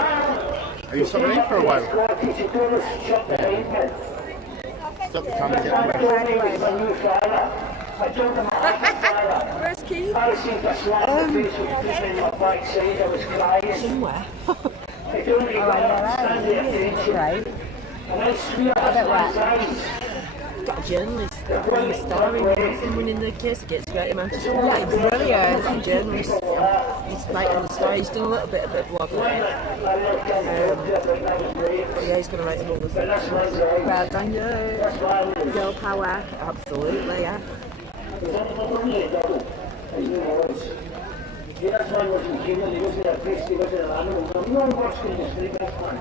Are you still in for a while? cottage, you go to shop behind me. Stop the camera I getting told him he was my new father. I told him I was my father. Where's Keith? I received a slap in the face with put in my backside. I was crying. Somewhere. I told him he got stand the attention. Right. And I swear at man's eyes. Got a journalist writing a story with someone in the case against Greater Manchester. Yeah, he's really a journalist. He's writing the story. He's done a little bit of a blog. But yeah, he's going to write a whole thing. Well done, yeah. Girl power. Absolutely, yeah. This man wasn't human, he wasn't a priest, he wasn't an animal. No one works in the street, this man.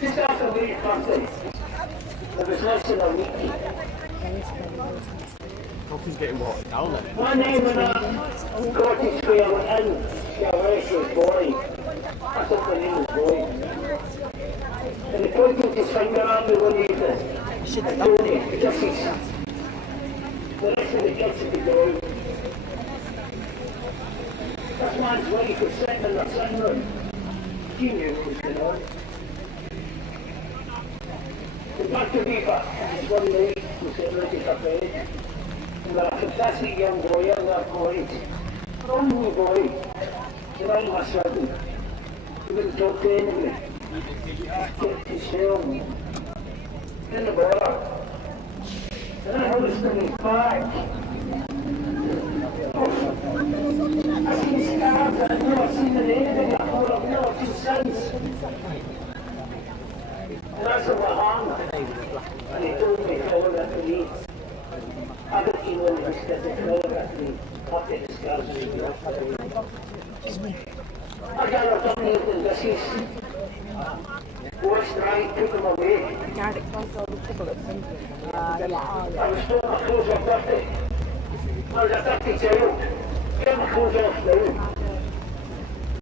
Just after we party, there was less than a week. Coffee's getting watered down then. One name when I got to square went in, the arrest was Boy. I thought the name was Boy. And he pointed his finger at me one evening. Should I have told done him, just his. The rest of the kids would be going. This man's wife was sitting in the sitting room. She knew what was going on. The back to Beaver, one night, was getting ready for bed. And there was a fantastic young boy in that college. Only boy. He ran my son. He wouldn't talk to anybody. Kept his cell in the border. And I was coming back. I've seen scars, I've never seen an anything before, I've never seen sins. And that's what I hung. And he told me all that he needs. I don't even know if I said it all that he needs. I'll take the scars and he'll be off. I got a done anything, this is. What's right, took him away. the guy that caused all the trouble at Sunday. I was told my clothes were dirty. I was a dirty child. Get my clothes off now.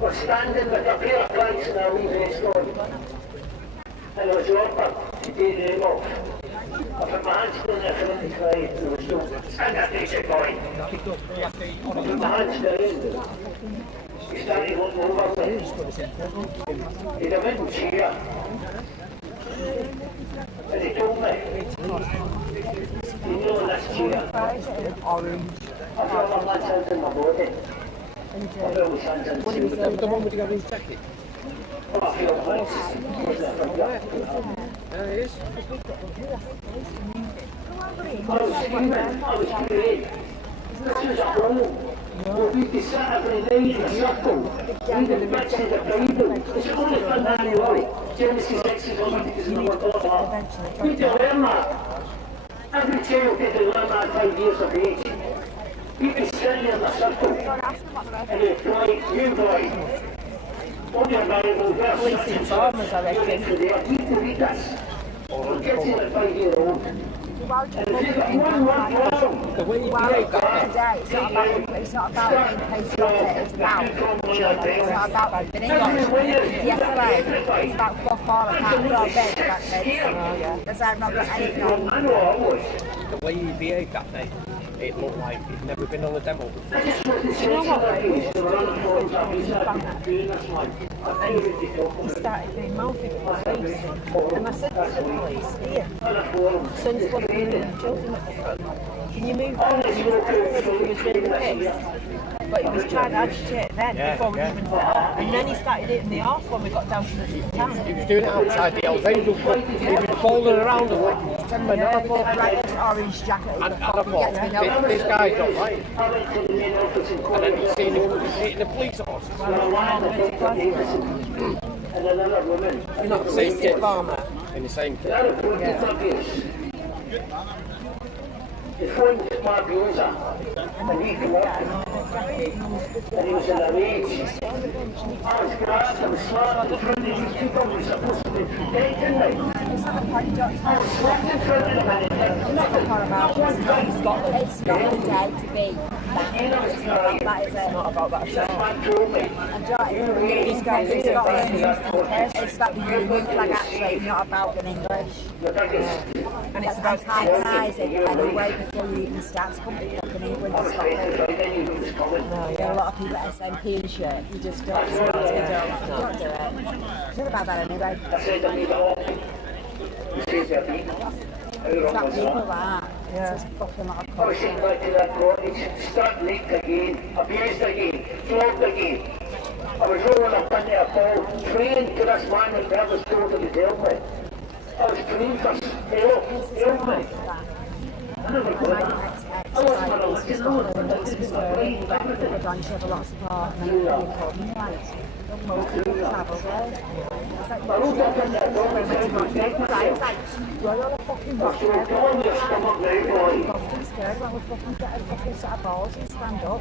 We're standing with a pair of pants and a wee vest on. And I was offered to take them off. I put my hands down there for them to cry and I was told, stand up, decent boy. I put my hands down. He started looking over me. He had a wooden chair. And he told me, you know this chair? Orange. I feel my man's hands in my body. I feel my hands in my body. The one with the orange jacket? I feel my hands. I was screaming, I was praying. This was a home. We could sit every night in a circle, reading bits of the Bible. It's only for that way. Genesis, Exodus, Leviticus, and all that. We need to learn that. Every child had to learn that at 5 years of age. You can sit in a circle, and you boy, on your Bible, verse 6 and 7, you need to read this. For kids in at 5 years old. why would you put it in like this? The way you Why behave that day. today, it's not about being patriotic, it's not about being English. Yesterday, it's about football, I can't throw a bed back then. Because I've not got anything. The way you behave that day, it looked like you'd never been on a demo before. Do you know what, right? We he started being mouthy to the police. And I said to the police, here, since what have you doing? Children at the front. Can you move on? He was really pissed. But he was trying to agitate then, before we even set off. And then he started hitting the arse when we got down to the town. He was doing it outside the Hells Angels, but he was falling around and like 10 minutes. Yeah, with like an orange jacket. And I thought, this guy's not right. And then you seen him hitting the police officer. You're not the same kid. Farmer. In the same kid. The phone is my abuser, and he came up and he was in a rage. I was grasped and slapped in front of these people who were supposed to be protecting me. It's not a party dog. I was slapped in front of them and it's not a part about Scotland. It's not a day to be that. It's not about that, is it? It's not about that at all. man told me. These guys in Scotland, it's about the Union flag actually, not about the English. And it's about antagonising anyway before you even start to come to fucking England and Scotland. No, yeah, a lot of people at SNP and shit, you just don't do it. Don't do it. It's not about that anyway. It's about people that. Yeah. It's just fucking lot of I was sitting back to that cottage, stuck, licked again, abused again, flogged again. I was rolling up into a ball, praying to this man that never told him to help me. I was praying for help me. I never got that. I wasn't going to listen to it. You have a lot of support and then you call me like most people travel there. It's like, well, it's like, you're on a fucking rock there. I'm fucking scared when we fucking get a fucking set of balls and stand up.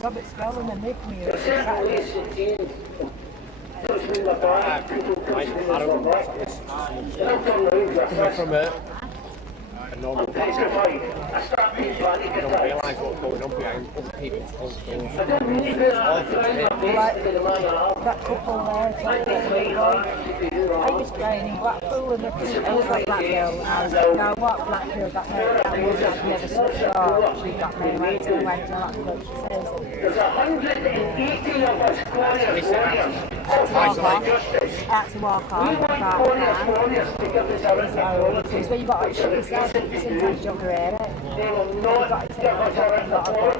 So it's spelling and making me From a normal person, I don't realise what's going on behind other people's front doors. That couple there, I was playing in Blackpool and it was like Blackpool. Now what Blackpool got married, that was like never so sure she got married to went to that coach. There's 180 of us glorious. I had to walk on. It's when you got to shut yourself, sometimes you don't hear it. They will not give us a report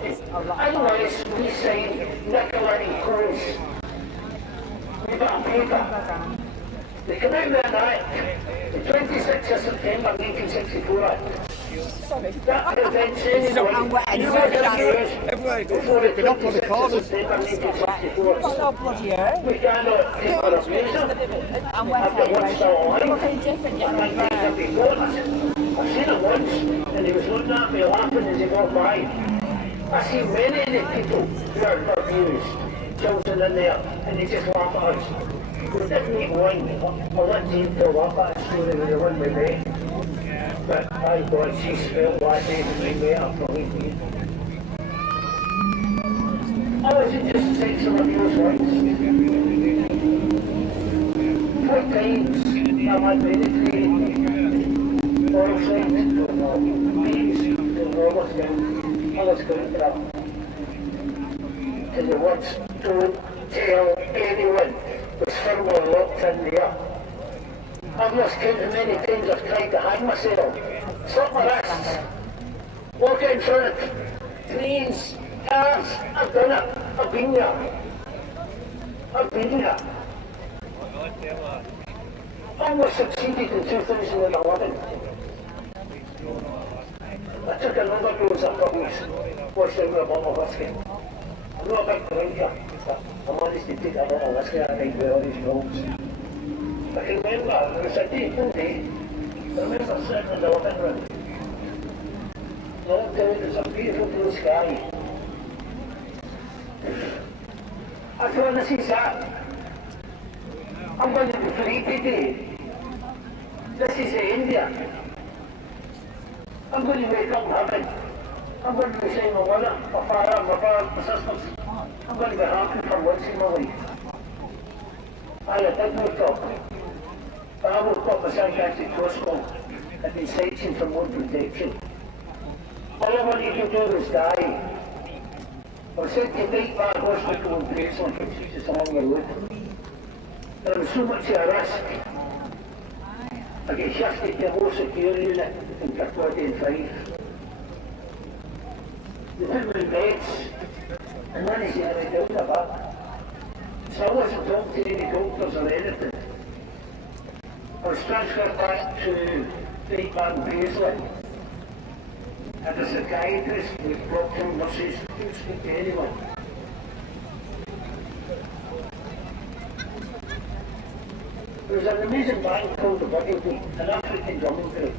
unless we sign Nicolini codes. We've got a paper. They come out with an act, the 26th of September 1964. Sorry. That prevents anyone before the 26th of September 1964. So bloody early. We cannot take our abuse. I'm wet anyway. Nothing different yet. I've seen him once, and he was looking at me laughing as he walked by. I see many people who are abused, children in there, and they just laugh at us. We didn't even win. I'll let Jean fill up that story when they won with me. But I thought she spilled that day to me better, believe me. I was just sexual abuse once. 4 times I had penetrated. Oral sex, I was going for that. And the words, don't tell anyone, was firmly locked in there. I've lost count how many times I've tried to hang myself. Something like this. Walk in front. Trains, cars, I've done it. I've been there. I've been there. I almost succeeded in 2011. I took another dose of bubbles, washed out with a bottle of whiskey. I'm not a big drinker, but I managed to take a bottle of whiskey at night with all these dogs. I can remember, it was a day, one day, I remember sitting in the living room. Looked out, there was a beautiful blue sky. I thought, this is that. I'm going to be free today. This is India. I'm going to wake up in heaven. I'm going to be saying my mother, my father, my brother, my sisters. I'm going to be happy for once in my life. I did wake up. But I woke up with psychiatric hospital. I've been searching for more protection. All I wanted to do was die. I was sent to Big Bar Hospital in Graceland, which is along the road. There was so much of a risk. I get shifted to a more secure unit in Kirkcaldy and Fife. They put me in beds and managed to get out of that. So I wasn't talking to any doctors or anything. I was transferred back to Big Bar and Graceland. And a psychiatrist with doctors, nurses, couldn't speak to anyone. There was an amazing band called the Buggy, an African drumming group.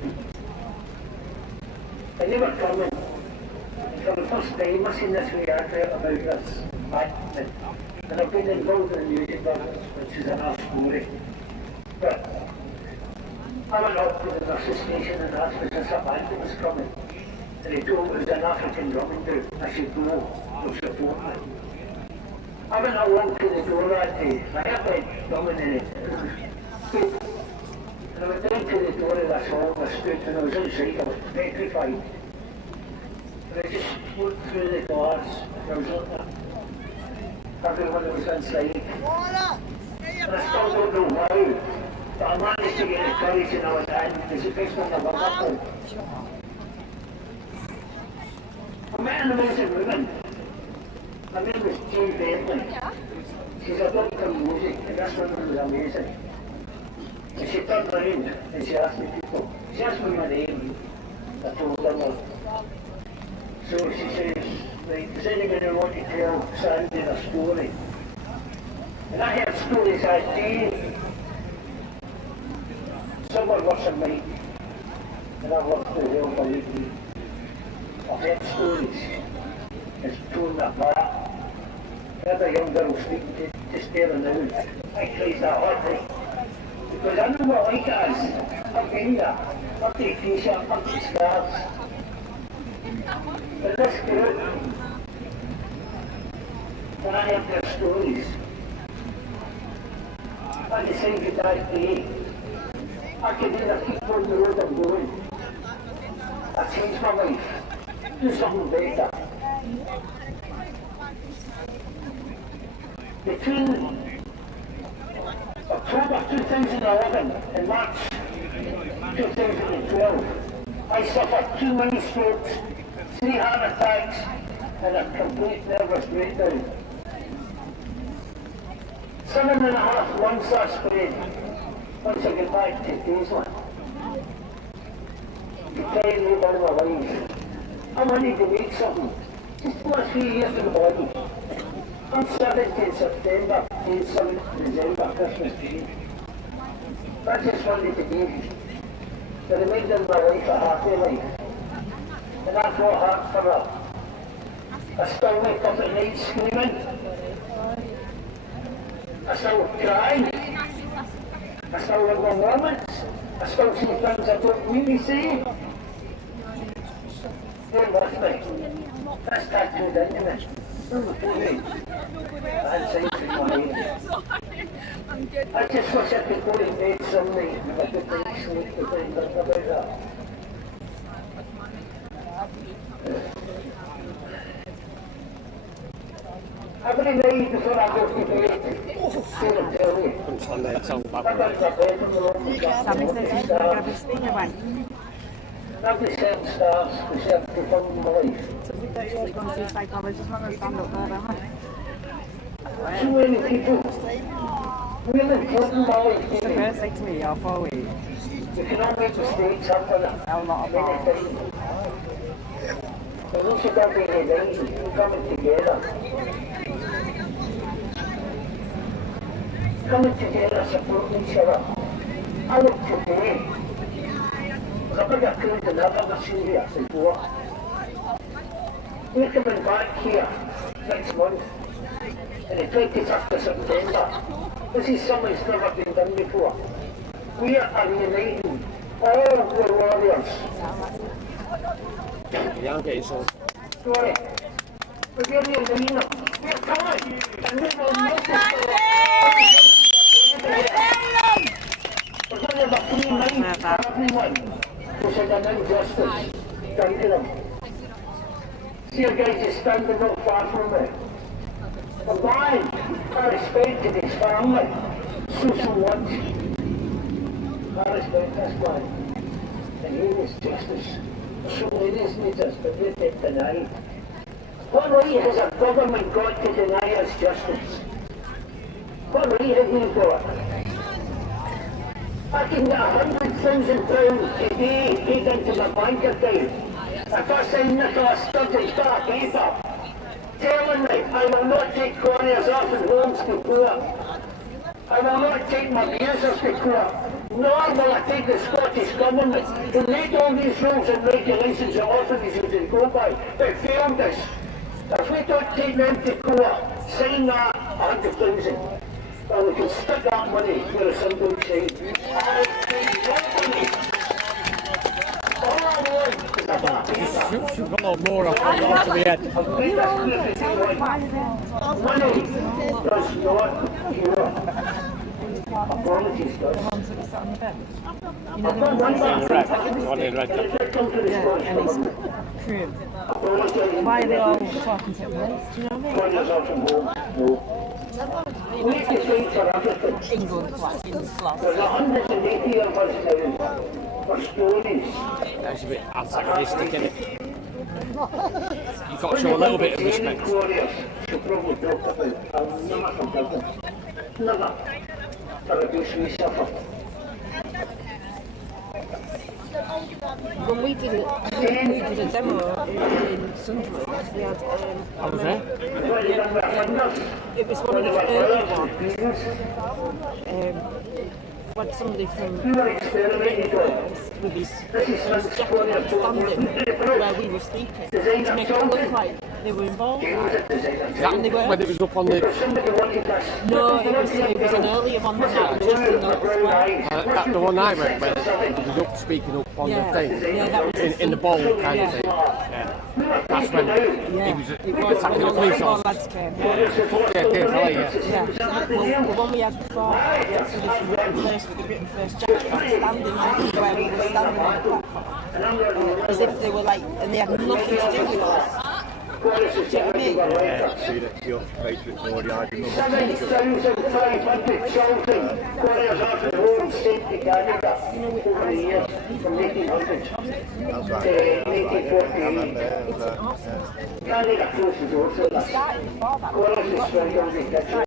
And they were coming. For the first time I seen this wee advert about this band. And I've been involved in the music business, which is another story. But I went up to the nurses station and asked if there's a band that was coming. And they told me it was an African drumming group. I said, no, they'll support me. I went along to the door that day. I had my drumming in it. And I went down to the door of this hall, I stood and I was inside, I was petrified. And I just looked through the glass and I was looking at everyone that was inside. And I still don't know why, but I managed to get the courage and I went in. It's the best thing I've ever done. I met an amazing woman. Her name was Jane Bentley. She's a doctor in music and this woman was amazing. And she turned around and she asked me she asked me my name. I told her no. So she says, right, does anybody want to tell Sandy a story? And I heard stories as Jane. Someone works in Mike, and I've worked for the Hill for weekly. I've heard stories. It's torn me apart. I had a young girl speaking to just there and now. I cries that heartbreak. Because I know what like it is. I've been there. I've got a t-shirt, I've got scarves. But this group, when I heard their stories, I decided that day I could either keep on the road I'm going. I changed my life. Do something better. Between October 2011 and March 2012, I suffered 2 mini strokes, 3 heart attacks, and a complete nervous breakdown. 7.5 months I spent once I get back to Queensland. To try and live all my life. I wanted to make something. Just the last few years in the body. I'm 17 September, 7th December, Christmas Day. I just wanted to be the remainder of my life a happy life. And I fought hard for that. I still wake up at night screaming. I still cry. I still live my moments. I still see things I don't really see. Stay with me. That's tattooed into me. I just wish I could go to bed some night with a good night's sleep to think about that. Every night before I go to bed, feel and tell me. I got my bed in the room. Every 7 stars was set to fund my life. So many people really important in my life. The first 6 weeks or 4 weeks. You can all make mistakes happen at any time. But we should all be united, coming together. Coming together, supporting each other. I look today. There's a bigger crowd than I've ever seen here before. We're coming back here next month. and the 25th of September. This is something that's never been done before. We are uniting all the warriors. Yeah, I'm getting so. Sorry. We're getting in the arena. We're coming. And we will make this. We're going to have a free mind for everyone. Which is an injustice done to them. See your guys is standing not far from me. The man, I respected his family. So much. I respect this man. And he was justice. So ladies need us, but they get denied. What right has a government got to deny us justice? What right have we got? I can get £100,000 a day paid into my bank account. If I send Nicholas Sturgeon's back paper, telling me I will not take couriers off and homes to court. I will not take my abusers to court. Nor will I take the Scottish Government who made all these rules and regulations that orphanages would go by, but failed us. If we don't take them to court, sign that 100,000, and we can stick that money where it's in good shape. I take that money. All I want is a back paper. You've got a lot more off the head. Money does not cure. Apologies, guys. The ones that were sat on the bench. You I've know, done one the thing. ones in red. If they come to the Scottish and his Government, crew. apologising Why are they all to the talking to the police? Do you know what I Couriers off and home, no. We need to fight for everything. mean? England class, England class. There's 180 of us now for stories. That's a bit antagonistic, isn't it? You've got to show a little bit of respect. Couriers should probably talk about. I'll never forgive them. Never. For abuse we suffer. When we did it, I think we did a demo in Sunderland. We had, I was there. it was one of the early ones. When somebody from with his jacket standing where we were speaking to make it look like they were involved. And they were. When it was up on the... No, it was an earlier one than that, just in the square. the one I went where it was up, speaking up on the thing. Yeah, that was in the bowl kind of thing. Yeah. That's when he was attacking the police Four officer. lads came. Yeah. Yeah. The one we had before, we had somebody from Britain First with the Britain First jacket standing where we were standing on the platform. As if they were like, and they had nothing to do with us. Do you know what I mean? Yeah, see that your Patriots already arguing. 7,500 children, couriers off and home sent to Canada over the years from 1800 to 1848. Canada closed the door for that. Couriers is strong on the kitchen.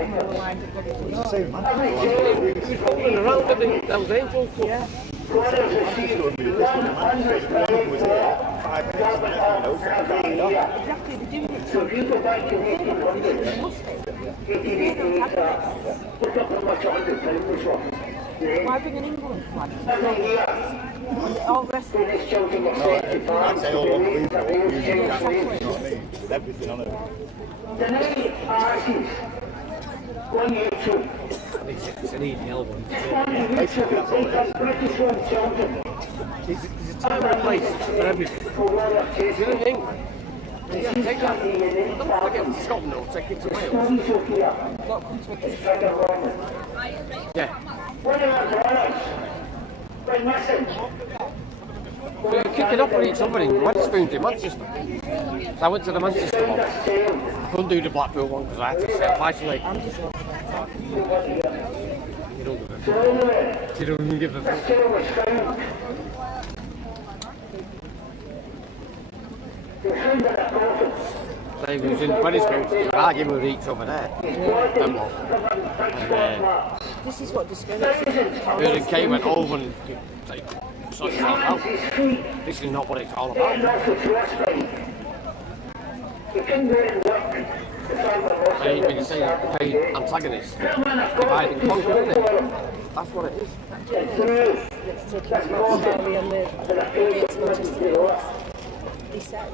Rolling around with the Hells Angels. Yeah. Couriers received £100 every year. Exactly, they're doing it. So if you go back to 1800s, 1888, look up how much £100 was worth. Why bring an England flag? Every year, And all the rest of these children were sent to France to be raised by those children. With everything on it. Tonight, artists, go on YouTube. It's an easy album. Just go on YouTube and take up British-owned children. There's a time and a place for everything. For warrior Do you chasing. think? Take that. Don't forget to Scotland or take it to Wales. Stories of here. what comes with It's this. like a woman. Yeah. What are the warriors? But listen. We're kicking off with each other in Wetherspoons in Manchester. So I went to the Manchester one. I couldn't do the Blackpool one because I had to self-isolate. You don't give a fuck. You don't even give a fuck. Still was found. They found in a coffin. So he was in Wetherspoons. We were arguing with each other there. Them lot. And This is what discriminates. Burden K went over and like, sort yourself out. This is not what it's all about. I ain't been saying that paid antagonists. Divide and conquer, isn't it? That's what it is. Let's take it to and the Manchester. He said,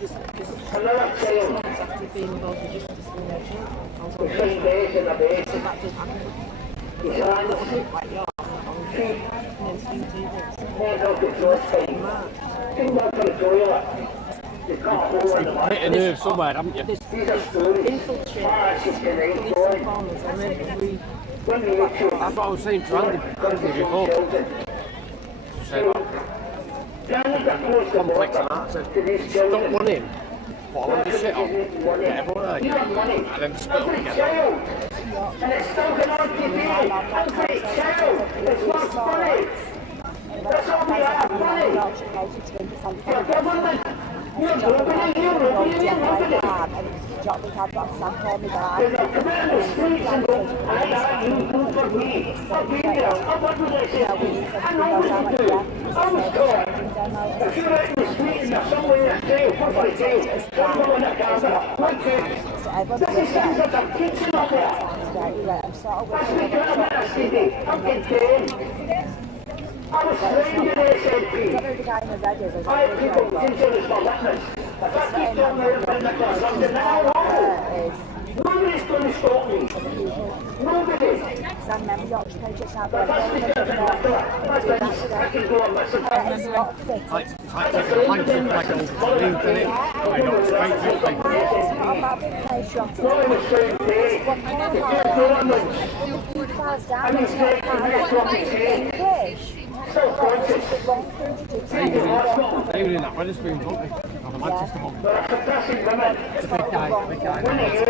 this 6 months months after being involved with justice for women and children. I was on Facebook, so that didn't happen. A little group like yours on the steam tables. Hit a nerve somewhere, haven't you? There's infiltrates, police informers on every... That's what I was saying to Andy before. Say that. Complex and that. I said, don't want him. But I'll just sit on. Get everyone there. And then split up again. And it's still going on TV. Hungry cow. It's not funny. That's all we have, funny. Your government. You're moving in, you're moving in, moving in. There's a command in the streets and go, you vote for me. What would I say? I know what you do. I was caught. If you're out in the street and there's someone in your jail, what do I do? Don't go in the camera. What do? This is things that I'm teaching up there. That's the government of CD. I'm getting I was trained in SNP. I have people who think it's my witness. If I keep telling everybody that there's something now wrong, nobody's going to stop me. Nobody. But that's the government. I can go and listen. Not in the same day. I'm expecting this one to change. They were in that Wetherspoon, don't they? On the Manchester one. But it's a fantastic women. It's a big guy. When are you?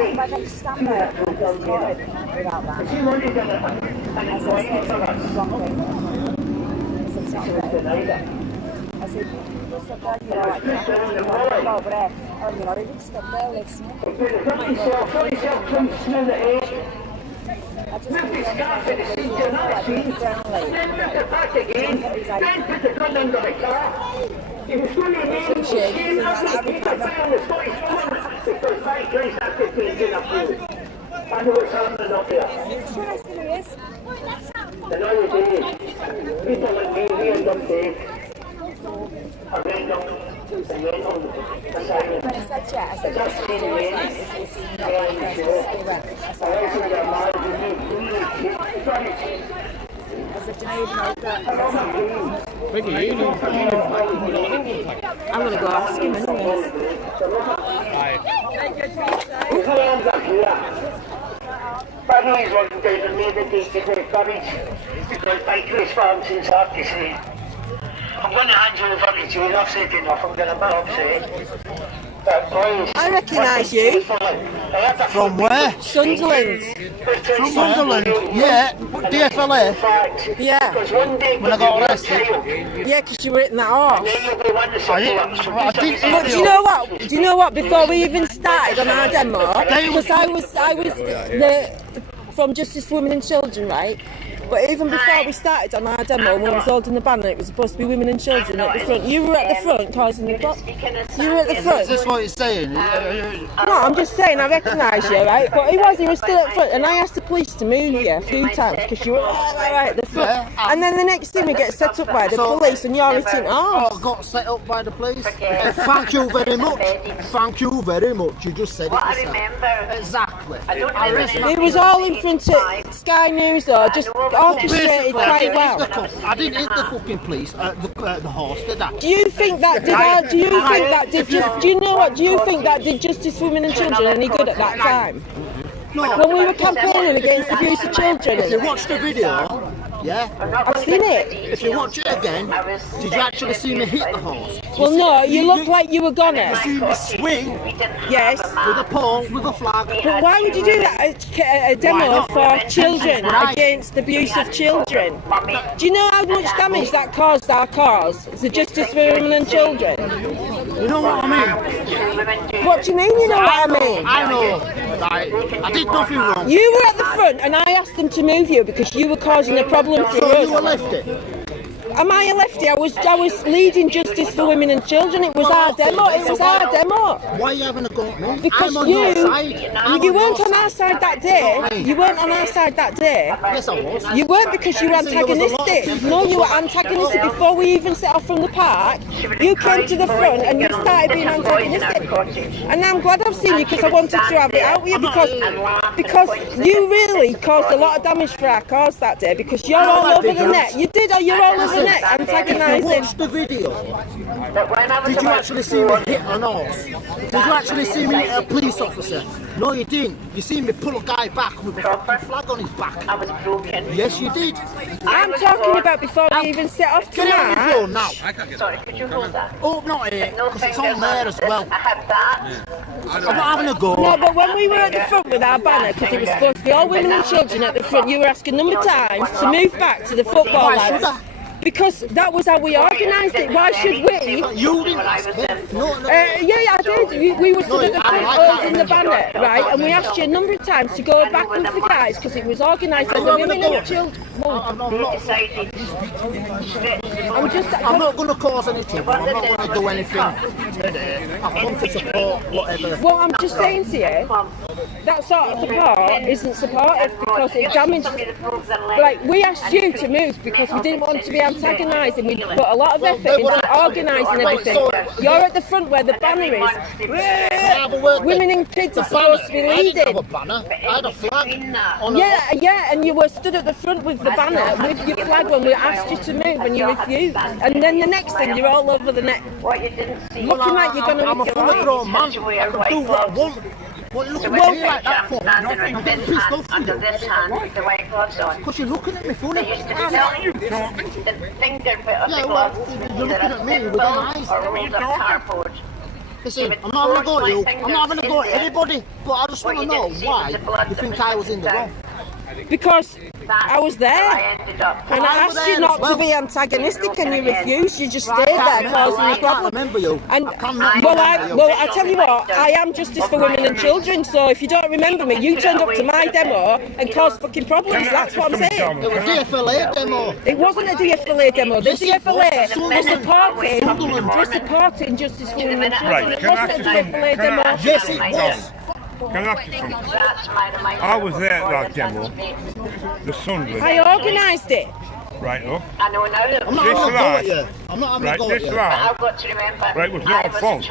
Is he wanted to and he's waiting for us? He's denied it. Move the scarf in the seat, you're not seen. And then move the back again. Then put the gun under the car. He was going to name the shame after the paper on the Scottish court because my guys have to take in a fool. I know what's happening up there. And all the days, people like me, we end up dead. I went up and went on assignment. That's the I'm going to go ask him anyway. Barry's wasn't even made a day to take courage because my Chris Farmson's hard to say. I'm going to hand you over to you, I've said enough, I'm going to be upset. But boys, I recognise you. From where? Sunderland. From Sunderland? Yeah. DFLA? Yeah. When I got arrested? Yeah, because you were hitting that horse. I didn't. But do you know what? Do you know what? Before we even started on our demo, because I was from Justice for Women and Children, right? But even before we started on our demo, when we was holding the banner, it was supposed to be women and children at the front. You were at the front causing the problem. You were at the front. Is this what you're saying? No, I'm just saying I recognise you, right? But he was still at the front, and I asked the police to move you a few times because you were right at the front. Yeah. And then the next thing we get set up by the police, and you're hitting I got set up by the police. Thank you very much. Thank you very much. You just said it yourself. Exactly. It was all in front of Sky News, though, just orchestrated quite well. I didn't hit the fucking police, the horse, did I? Do you think that did? Do you think that did? Do you know what? Do you think that did Justice for Women and Children any good at that time? No. When we were campaigning against abuse of children. If you watch the video, yeah, I've seen it. If you watch it again, did you actually see me hit the horse? Well, no, you looked like you were gonna. You see me swing? Yes. With a pole, with a flag. But why would you do that? A demo for children against abuse of children. Do you know how much damage that caused our cause? The Justice for Women and Children. You know what I mean? What do you mean? You know what I mean? I know. I did nothing wrong. You were at the front, and I asked them to move you because you were causing a problem for us. So you were left it? Am I a lefty? I was leading Justice for Women and Children. It was our demo. It was our demo. Why are you having a go at me? Because I'm on your side. You weren't on our side that day. You weren't on our side that day. Yes, I was. You weren't because you were antagonistic. No, you were antagonistic before we even set off from the park. You came to the front and you started being antagonistic. And I'm glad I've seen you because I wanted to have it out with you because you really caused a lot of damage for our cause that day because you're all over the net. You did, or you're all over the net antagonising. Watch the video. Did you actually see me hit an horse? Did you actually see me hit a police officer? No, you didn't. You seen me pull a guy back with a flag on his back. I was broken. Yes, you did. I'm talking about before we even set off Get it on tonight. the floor now. Sorry, could you hold that? Oh, not here, because it's on there as well. I have that. I'm not having a go. No, but when we were at the front with our banner, because it was supposed to be all women and children at the front, you were asking a number of times to move back to the football lads. Because that was how we organised it. Why should we? You didn't ask me. No. Yeah, I did. We were stood at the front holding the banner, right? And we asked you a number of times to go back with the guys because it was organised as the women and children. I'm not going to cause any trouble. I'm not going to do anything. I've come to support whatever. Well, I'm just saying to you, that sort of support isn't supportive because it damaged. Like, we asked you to move because we didn't want to be antagonising. We put a lot of effort into organising everything. You're at the front where the banner is. Women and kids are supposed to be leading. I didn't have a banner. I had a flag. Yeah, and you were stood at the front with the banner, with your flag when we asked you to move and you refused. And then the next thing, you're all over the net. Looking like you're going to I'm a fully grown man. I can do what I want. What are you looking at me like that for? I'm getting pissed off with you. Because you're looking at me funny. Yeah, well, you're looking at me with them eyes. Listen, I'm not having a go at you. I'm not having a go at anybody. But I just want to know why you think I was in the wrong. Because I was there, and I asked you not to be antagonistic, and you refused. You just stayed there causing a problem. Remember you? And I tell you what, I am Justice for Women and Children. So if you don't remember me, you turned up to my demo and caused fucking problems. That's what I'm saying. It was a DFLA demo. It wasn't a DFLA demo. The DFLA was supporting Justice for Women and Children. It wasn't a DFLA demo. Yes, it was. Can I ask you something? I was there at that demo. The sun was. I organised it. Right, look. I know now. I'm not having a go at you. I'm not having a go at you. I've got to remember. Right, was not a fault.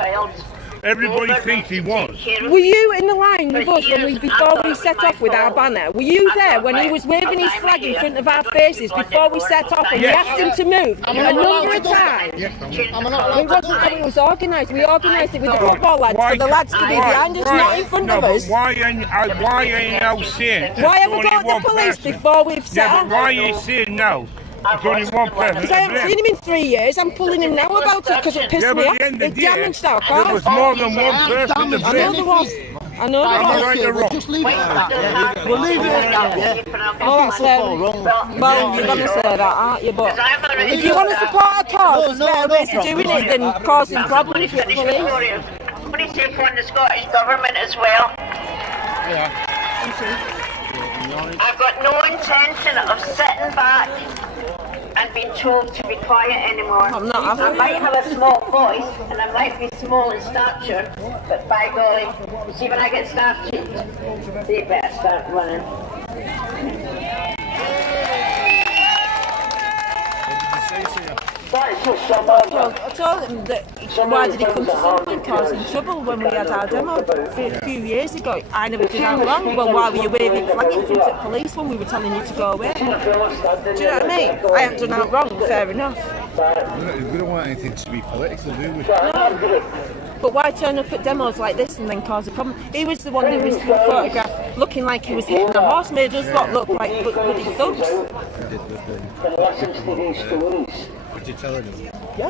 Everybody thinks he was. Were you in the line with us before we set off with our banner? Were you there when he was waving his flag in front of our faces before we set off and we asked him to move a number of times? It wasn't how it was organised. We organised it with the football lads for the lads to be behind us, not in front of us. Why ain't you saying? Why have we got the police before we've set off? Why are you saying now? There's only one person. Because I haven't seen him in 3 years. I'm pulling him now about it because it pissed me off. It damaged our car. There was more than one person to blame. I know there was. I know there was. Right or wrong? Just leave it at that, yeah? We'll leave it at that, yeah? Oh, that's well, you're going to say that, aren't you? But if you want to support a cause, there's better ways of doing it than causing problems with police. Pretty safe on the Scottish Government as well. I've got no intention of sitting back and being told to be quiet anymore. I might have a small voice and I might be small in stature, but by golly, see when I get started, they better start running. I told him that why did he come to something causing trouble when we had our demo a few years ago. I never did that wrong. Well, why were you waving flag in front of police when we were telling you to go away? Do you know what I mean? I haven't done that wrong, fair enough. We don't want anything to be political, do we? No. But why turn up at demos like this and then cause a problem? He was the one who was photographed looking like he was hitting a horse, made us look like bloody thugs. Did you tell him? Yeah.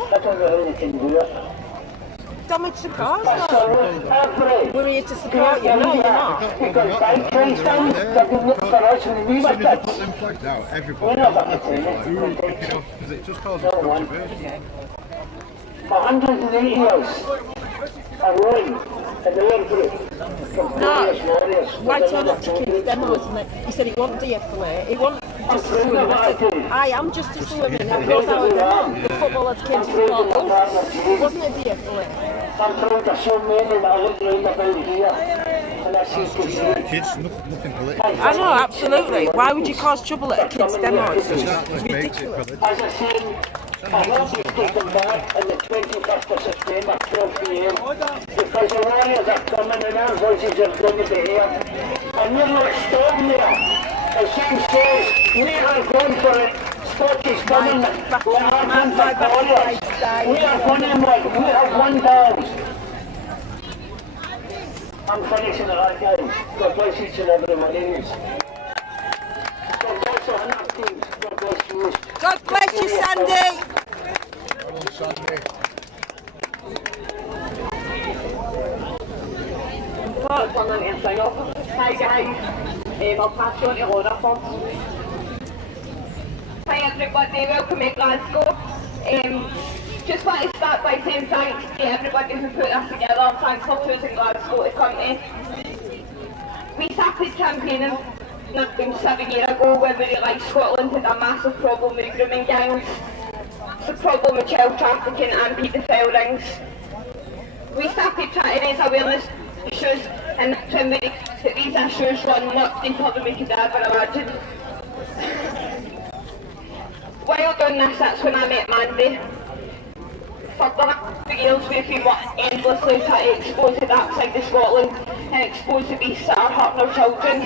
Damage the cars, though. We're here to support you. No, you're not. As soon as you put them flags out, everybody else will pick it up because it just causes controversy. For 180 years, a rowing in the World Group. No, why turn up to kids' demos? And he said he won't de-escalate, he won't just assume. I said, I am just assuming that goes our demo. The footballers came to support us. It wasn't a de-escalate. I'm trying to show men that I look round about here. And I see Kids, nothing political. I know, absolutely. Why would you cause trouble at a kid's demo? It's ridiculous. As I said, I want to take them back on the 21st of September, 12 p.m. because the Warriors are coming and our voices are going to be heard. And we're not stopping there. As Shane says, we are going for it. Scottish government, we are going for Warriors. We are going to win. We have won balls. I'm finishing it right, guys. God bless each and every one of you. God bless our enough teams. God bless you. God bless you, Sandy. Sunday. Hi guys, I'll pass you on to Laura first. Hi everybody, welcome to Glasgow. Just want to start by saying thanks to everybody who put us together. Thanks for choosing Glasgow to come to. We started campaigning 7 years ago when we realised Scotland had a massive problem with grooming gangs, the problem with child trafficking and paedophile rings. We started trying to raise awareness issues and to make these issues run much deeper than we could ever imagine. While doing this, that's when I met Mandy. For the last 2 years we've been working endlessly trying to expose the dark side of Scotland and expose the beasts that are hurting our children.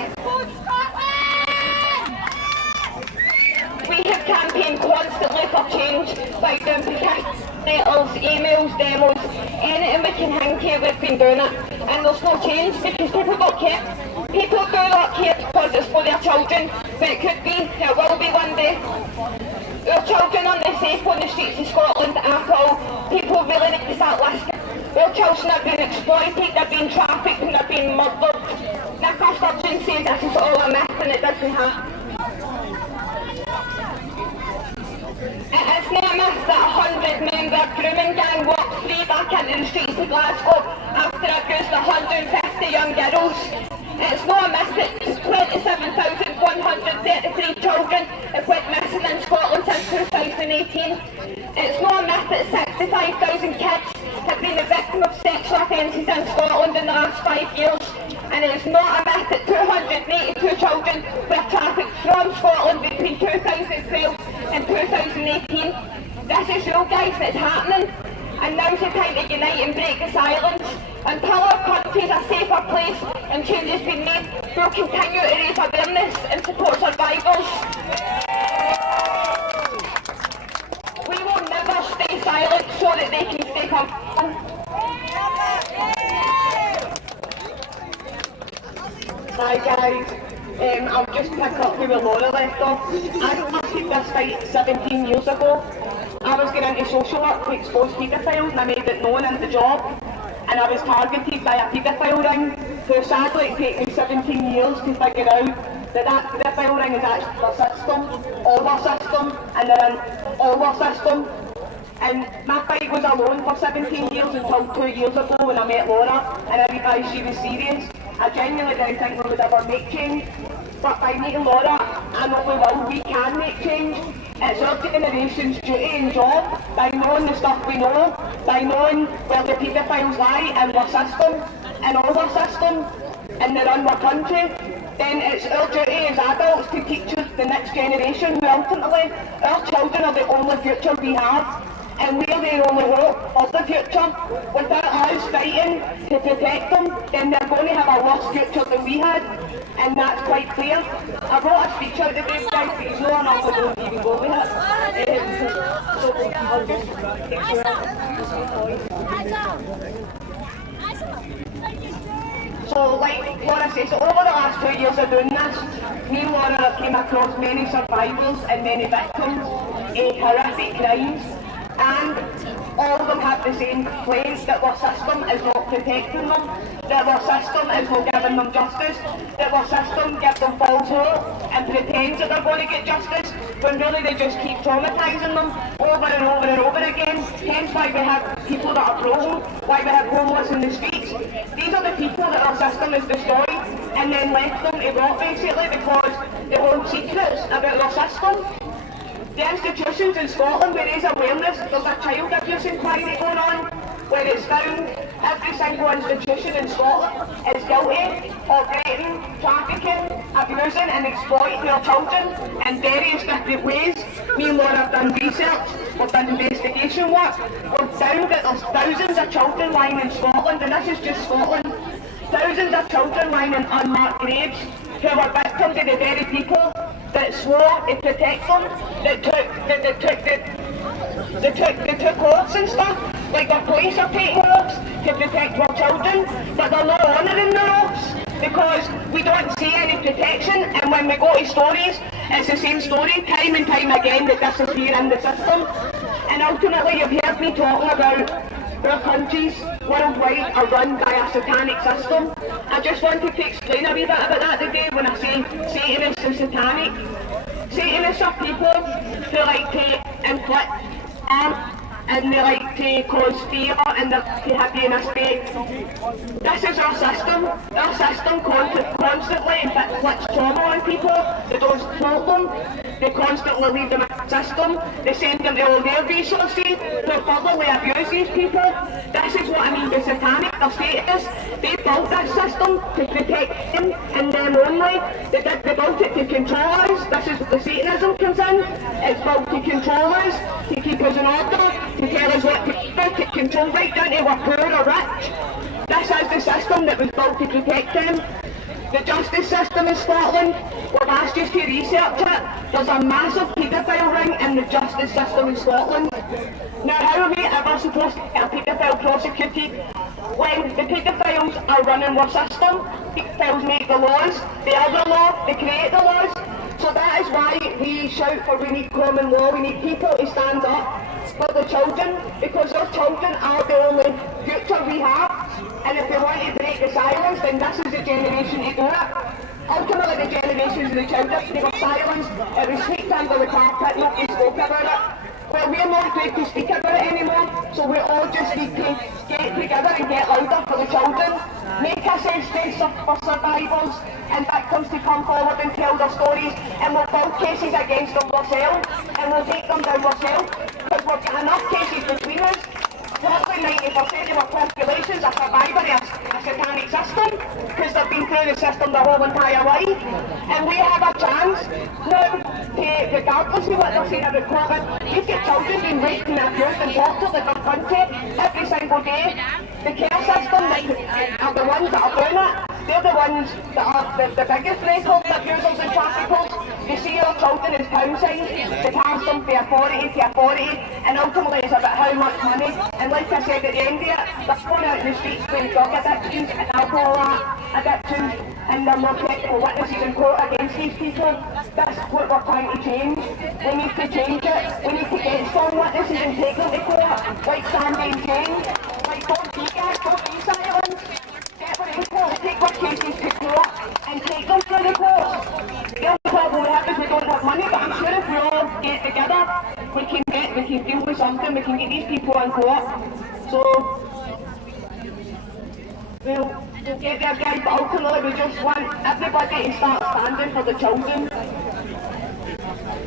We have campaigned constantly for change by doing petitions, letters, emails, demos, anything we can think of, we've been doing it. And there's no change because people don't care. People do not care because it's for their children, but it could be, it will be one day. Our children aren't safe on the streets of Scotland at all. People really need to start listening. Our children are being exploited, they're being trafficked and they're being murdered. Nicola Sturgeon says this is all a myth and it doesn't happen. It's not a myth that a 100-member grooming gang walked free back into the streets of Glasgow after abused 150 young girls. It's not a myth that 27,133 children have went missing in Scotland since 2018. It's not a myth that 65,000 kids have been the victim of sexual offences in Scotland in the last 5 years. And it's not a myth that 282 children were trafficked from Scotland between 2012 and 2018. This is real, guys, and it's happening. And now's the time to unite and break the silence. Until our country is a safer place and change has been made, we'll continue to raise awareness and support survivors. We will never stay silent so that they can stay comfortable. Hi guys, I'll just pick up where Laura left off. I started this fight 17 years ago. I was going into social work to expose paedophiles and I made it known in the job. And I was targeted by a paedophile ring who sadly it took me 17 years to figure out that paedophile ring is actually a system, our system, and they're in our system. And my fight was alone for 17 years until 2 years ago when I met Laura and I realised she was serious. I genuinely didn't think we would ever make change. But by meeting Laura, I know we will, we can make change. It's our generation's duty and job, by knowing the stuff we know, by knowing where the paedophiles lie in our system, in our system, and they run our country, then it's our duty as adults to teach the next generation who ultimately, our children are the only future we have. And we are the only hope of the future. Without us fighting to protect them, then they're going to have a worse future than we had. And that's quite clear. I wrote a speech out today, guys, but it's not enough to don't even go with it. So like Laura says, over the last 2 years of doing this, me and Laura have came across many survivors and many victims of horrific crimes. And all of them have the same complaints that our system is not protecting them, that our system is not giving them justice, that our system gives them false hope and pretends that they're going to get justice when really they just keep traumatising them over and over and over again. hence why we have people that are broken, why we have homeless in the streets. These are the people that our system has destroyed and then left them to rot basically because they hold secrets about our system. The institutions in Scotland, we raise awareness. There's a child abuse inquiry going on where it's found every single institution in Scotland is guilty of raping, trafficking, abusing and exploiting their children in various different ways. Me and Laura have done research, we've done investigation work, we've found that there's thousands of children lying in Scotland, and this is just Scotland, thousands of children lying in unmarked graves who were victims of the very people that swore to protect them, that took oaths and stuff. Like the police are taking oaths to protect our children, but they're not honouring their oaths because we don't see any protection, and when we go to stories, it's the same story time and time again that disappear in the system. And ultimately you've heard me talking about our countries worldwide are run by a satanic system. I just wanted to explain a wee bit about that today when I say Satanists and satanic. Satanists are people who like to inflict harm and they like to cause fear and they have you in a state. This is our system. Our system constantly inflicts trauma on people. They don't support them. They constantly leave them in the system. They send them to all their resources to furtherly abuse these people. This is what I mean by satanic. They're Satanists. They built this system to protect them and them only. They built it to control us. This is where Satanism comes in. It's built to control us, to keep us in order, to tell us what to do, to control right down to we're poor or rich. This is the system that was built to protect them. The justice system in Scotland, we've asked you to research it. There's a massive paedophile ring in the justice system in Scotland. Now how are we ever supposed to get a paedophile prosecuted when the paedophiles are running our system? Paedophiles make the laws, they are the law, they create the laws. So that is why we shout for we need common law, we need people to stand up for the children, because our children are the only future we have, and if we want to break the silence, then this is the generation to do it. Ultimately the generations of the children, they were silenced, it was swept under the carpet, nobody spoke about it. Well, we're not going to speak about it anymore, so we all just need to get together and get louder for the children. Make a safe space for survivors and victims to come forward and tell their stories, and we'll build cases against them ourselves, and we'll take them down ourselves, because we've got enough cases between us. Roughly 90% of our populations are surviving a satanic system, because they've been through the system their whole entire life, and we have a chance now to, regardless of what they're saying about COVID, we've got children being raped and abused and tortured in our country every single day. The care system are the ones that are doing it. They're the ones that are the biggest record abusers and traffickers. They see our children as pound signs, they pass them from authority to authority, and ultimately it's about how much money. And like I said at the end of it, they're going out in the streets with drug addictions and alcohol addictions, and they're not credible witnesses in court against these people. That's what we're trying to change. We need to change it. We need to get strong witnesses and take them to court, like Sandy and Jane. Like, don't be guys, don't be silent. Get them in court, take our cases to court, and take them through the courts. The only problem we have is we don't have money, but I'm sure if we all get together, we can deal with something, we can get these people in court. So, we'll get there guys, but ultimately we just want everybody to start standing for the children.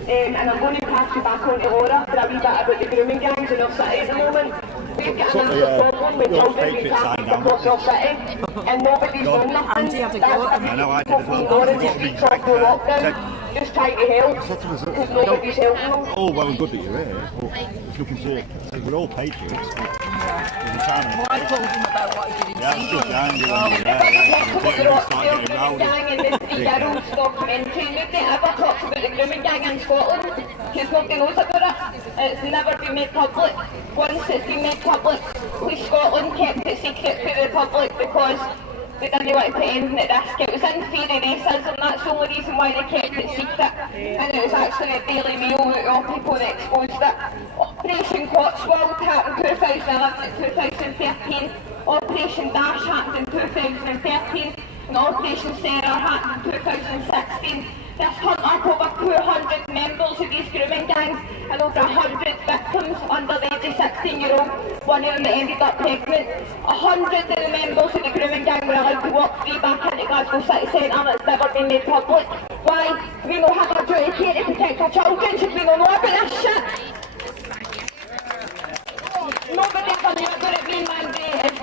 And I'm going to pass you back on to Laura for a wee bit about the grooming gangs in our city at the moment. We've got a massive problem with children being trafficked across our city, and nobody's done nothing. That's every people going in the streets all through lockdown, just trying to help, because nobody's helping them. Oh, well and good that you're here, but it's looking for, we're all patriots. Well, I told him about what he did in Season. Gang in the 3 Girls documentary, nobody ever talks about the grooming gang in Scotland, because nobody knows about it. It's never been made public. Once it's been made public, police Scotland kept it secret to the public because they didn't want to put anything at risk. It was in theory racism, that's the only reason why they kept it secret. And it was actually a Daily Mail that all people that exposed it. Operation Cotswold happened in 2011 to 2013. Operation Dash happened in 2013. And Operation Sarah happened in 2016. This hunt up over 200 members of these grooming gangs and over 100 victims under the age of 16-year-old. One of them ended up pregnant. 100 of the members of the grooming gang were allowed to walk free back into Glasgow City Centre, and it's never been made public. Why? We don't have a duty here to protect our children. Should we not know about this shit? Nobody ever knew about it being mandated.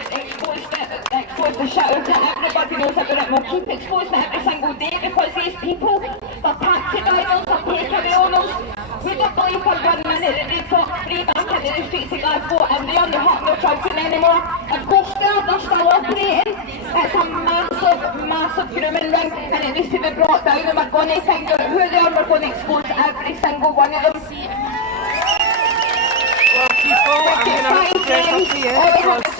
Expose the shit out to everybody knows about it. We'll keep exposing it every single day because these people, they're taxi drivers, they're takeaway owners. We don't believe for 1 minute that they've got free back into the streets of Glasgow and they aren't hurting their children anymore. Of course they're still operating. It's a massive, massive grooming ring and it needs to be brought down and we're going to find out who they are and we're going to expose every single one of them. I'm going to have to break off here because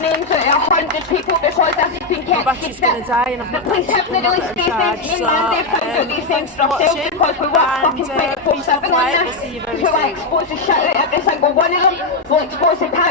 names out of 100 people because this has been kept battery's going to die and I've not got a charge. So thanks for watching because we work fucking 24/7 on this. We'll see you very We'll expose the shit out of every single one of them. We'll expose the tax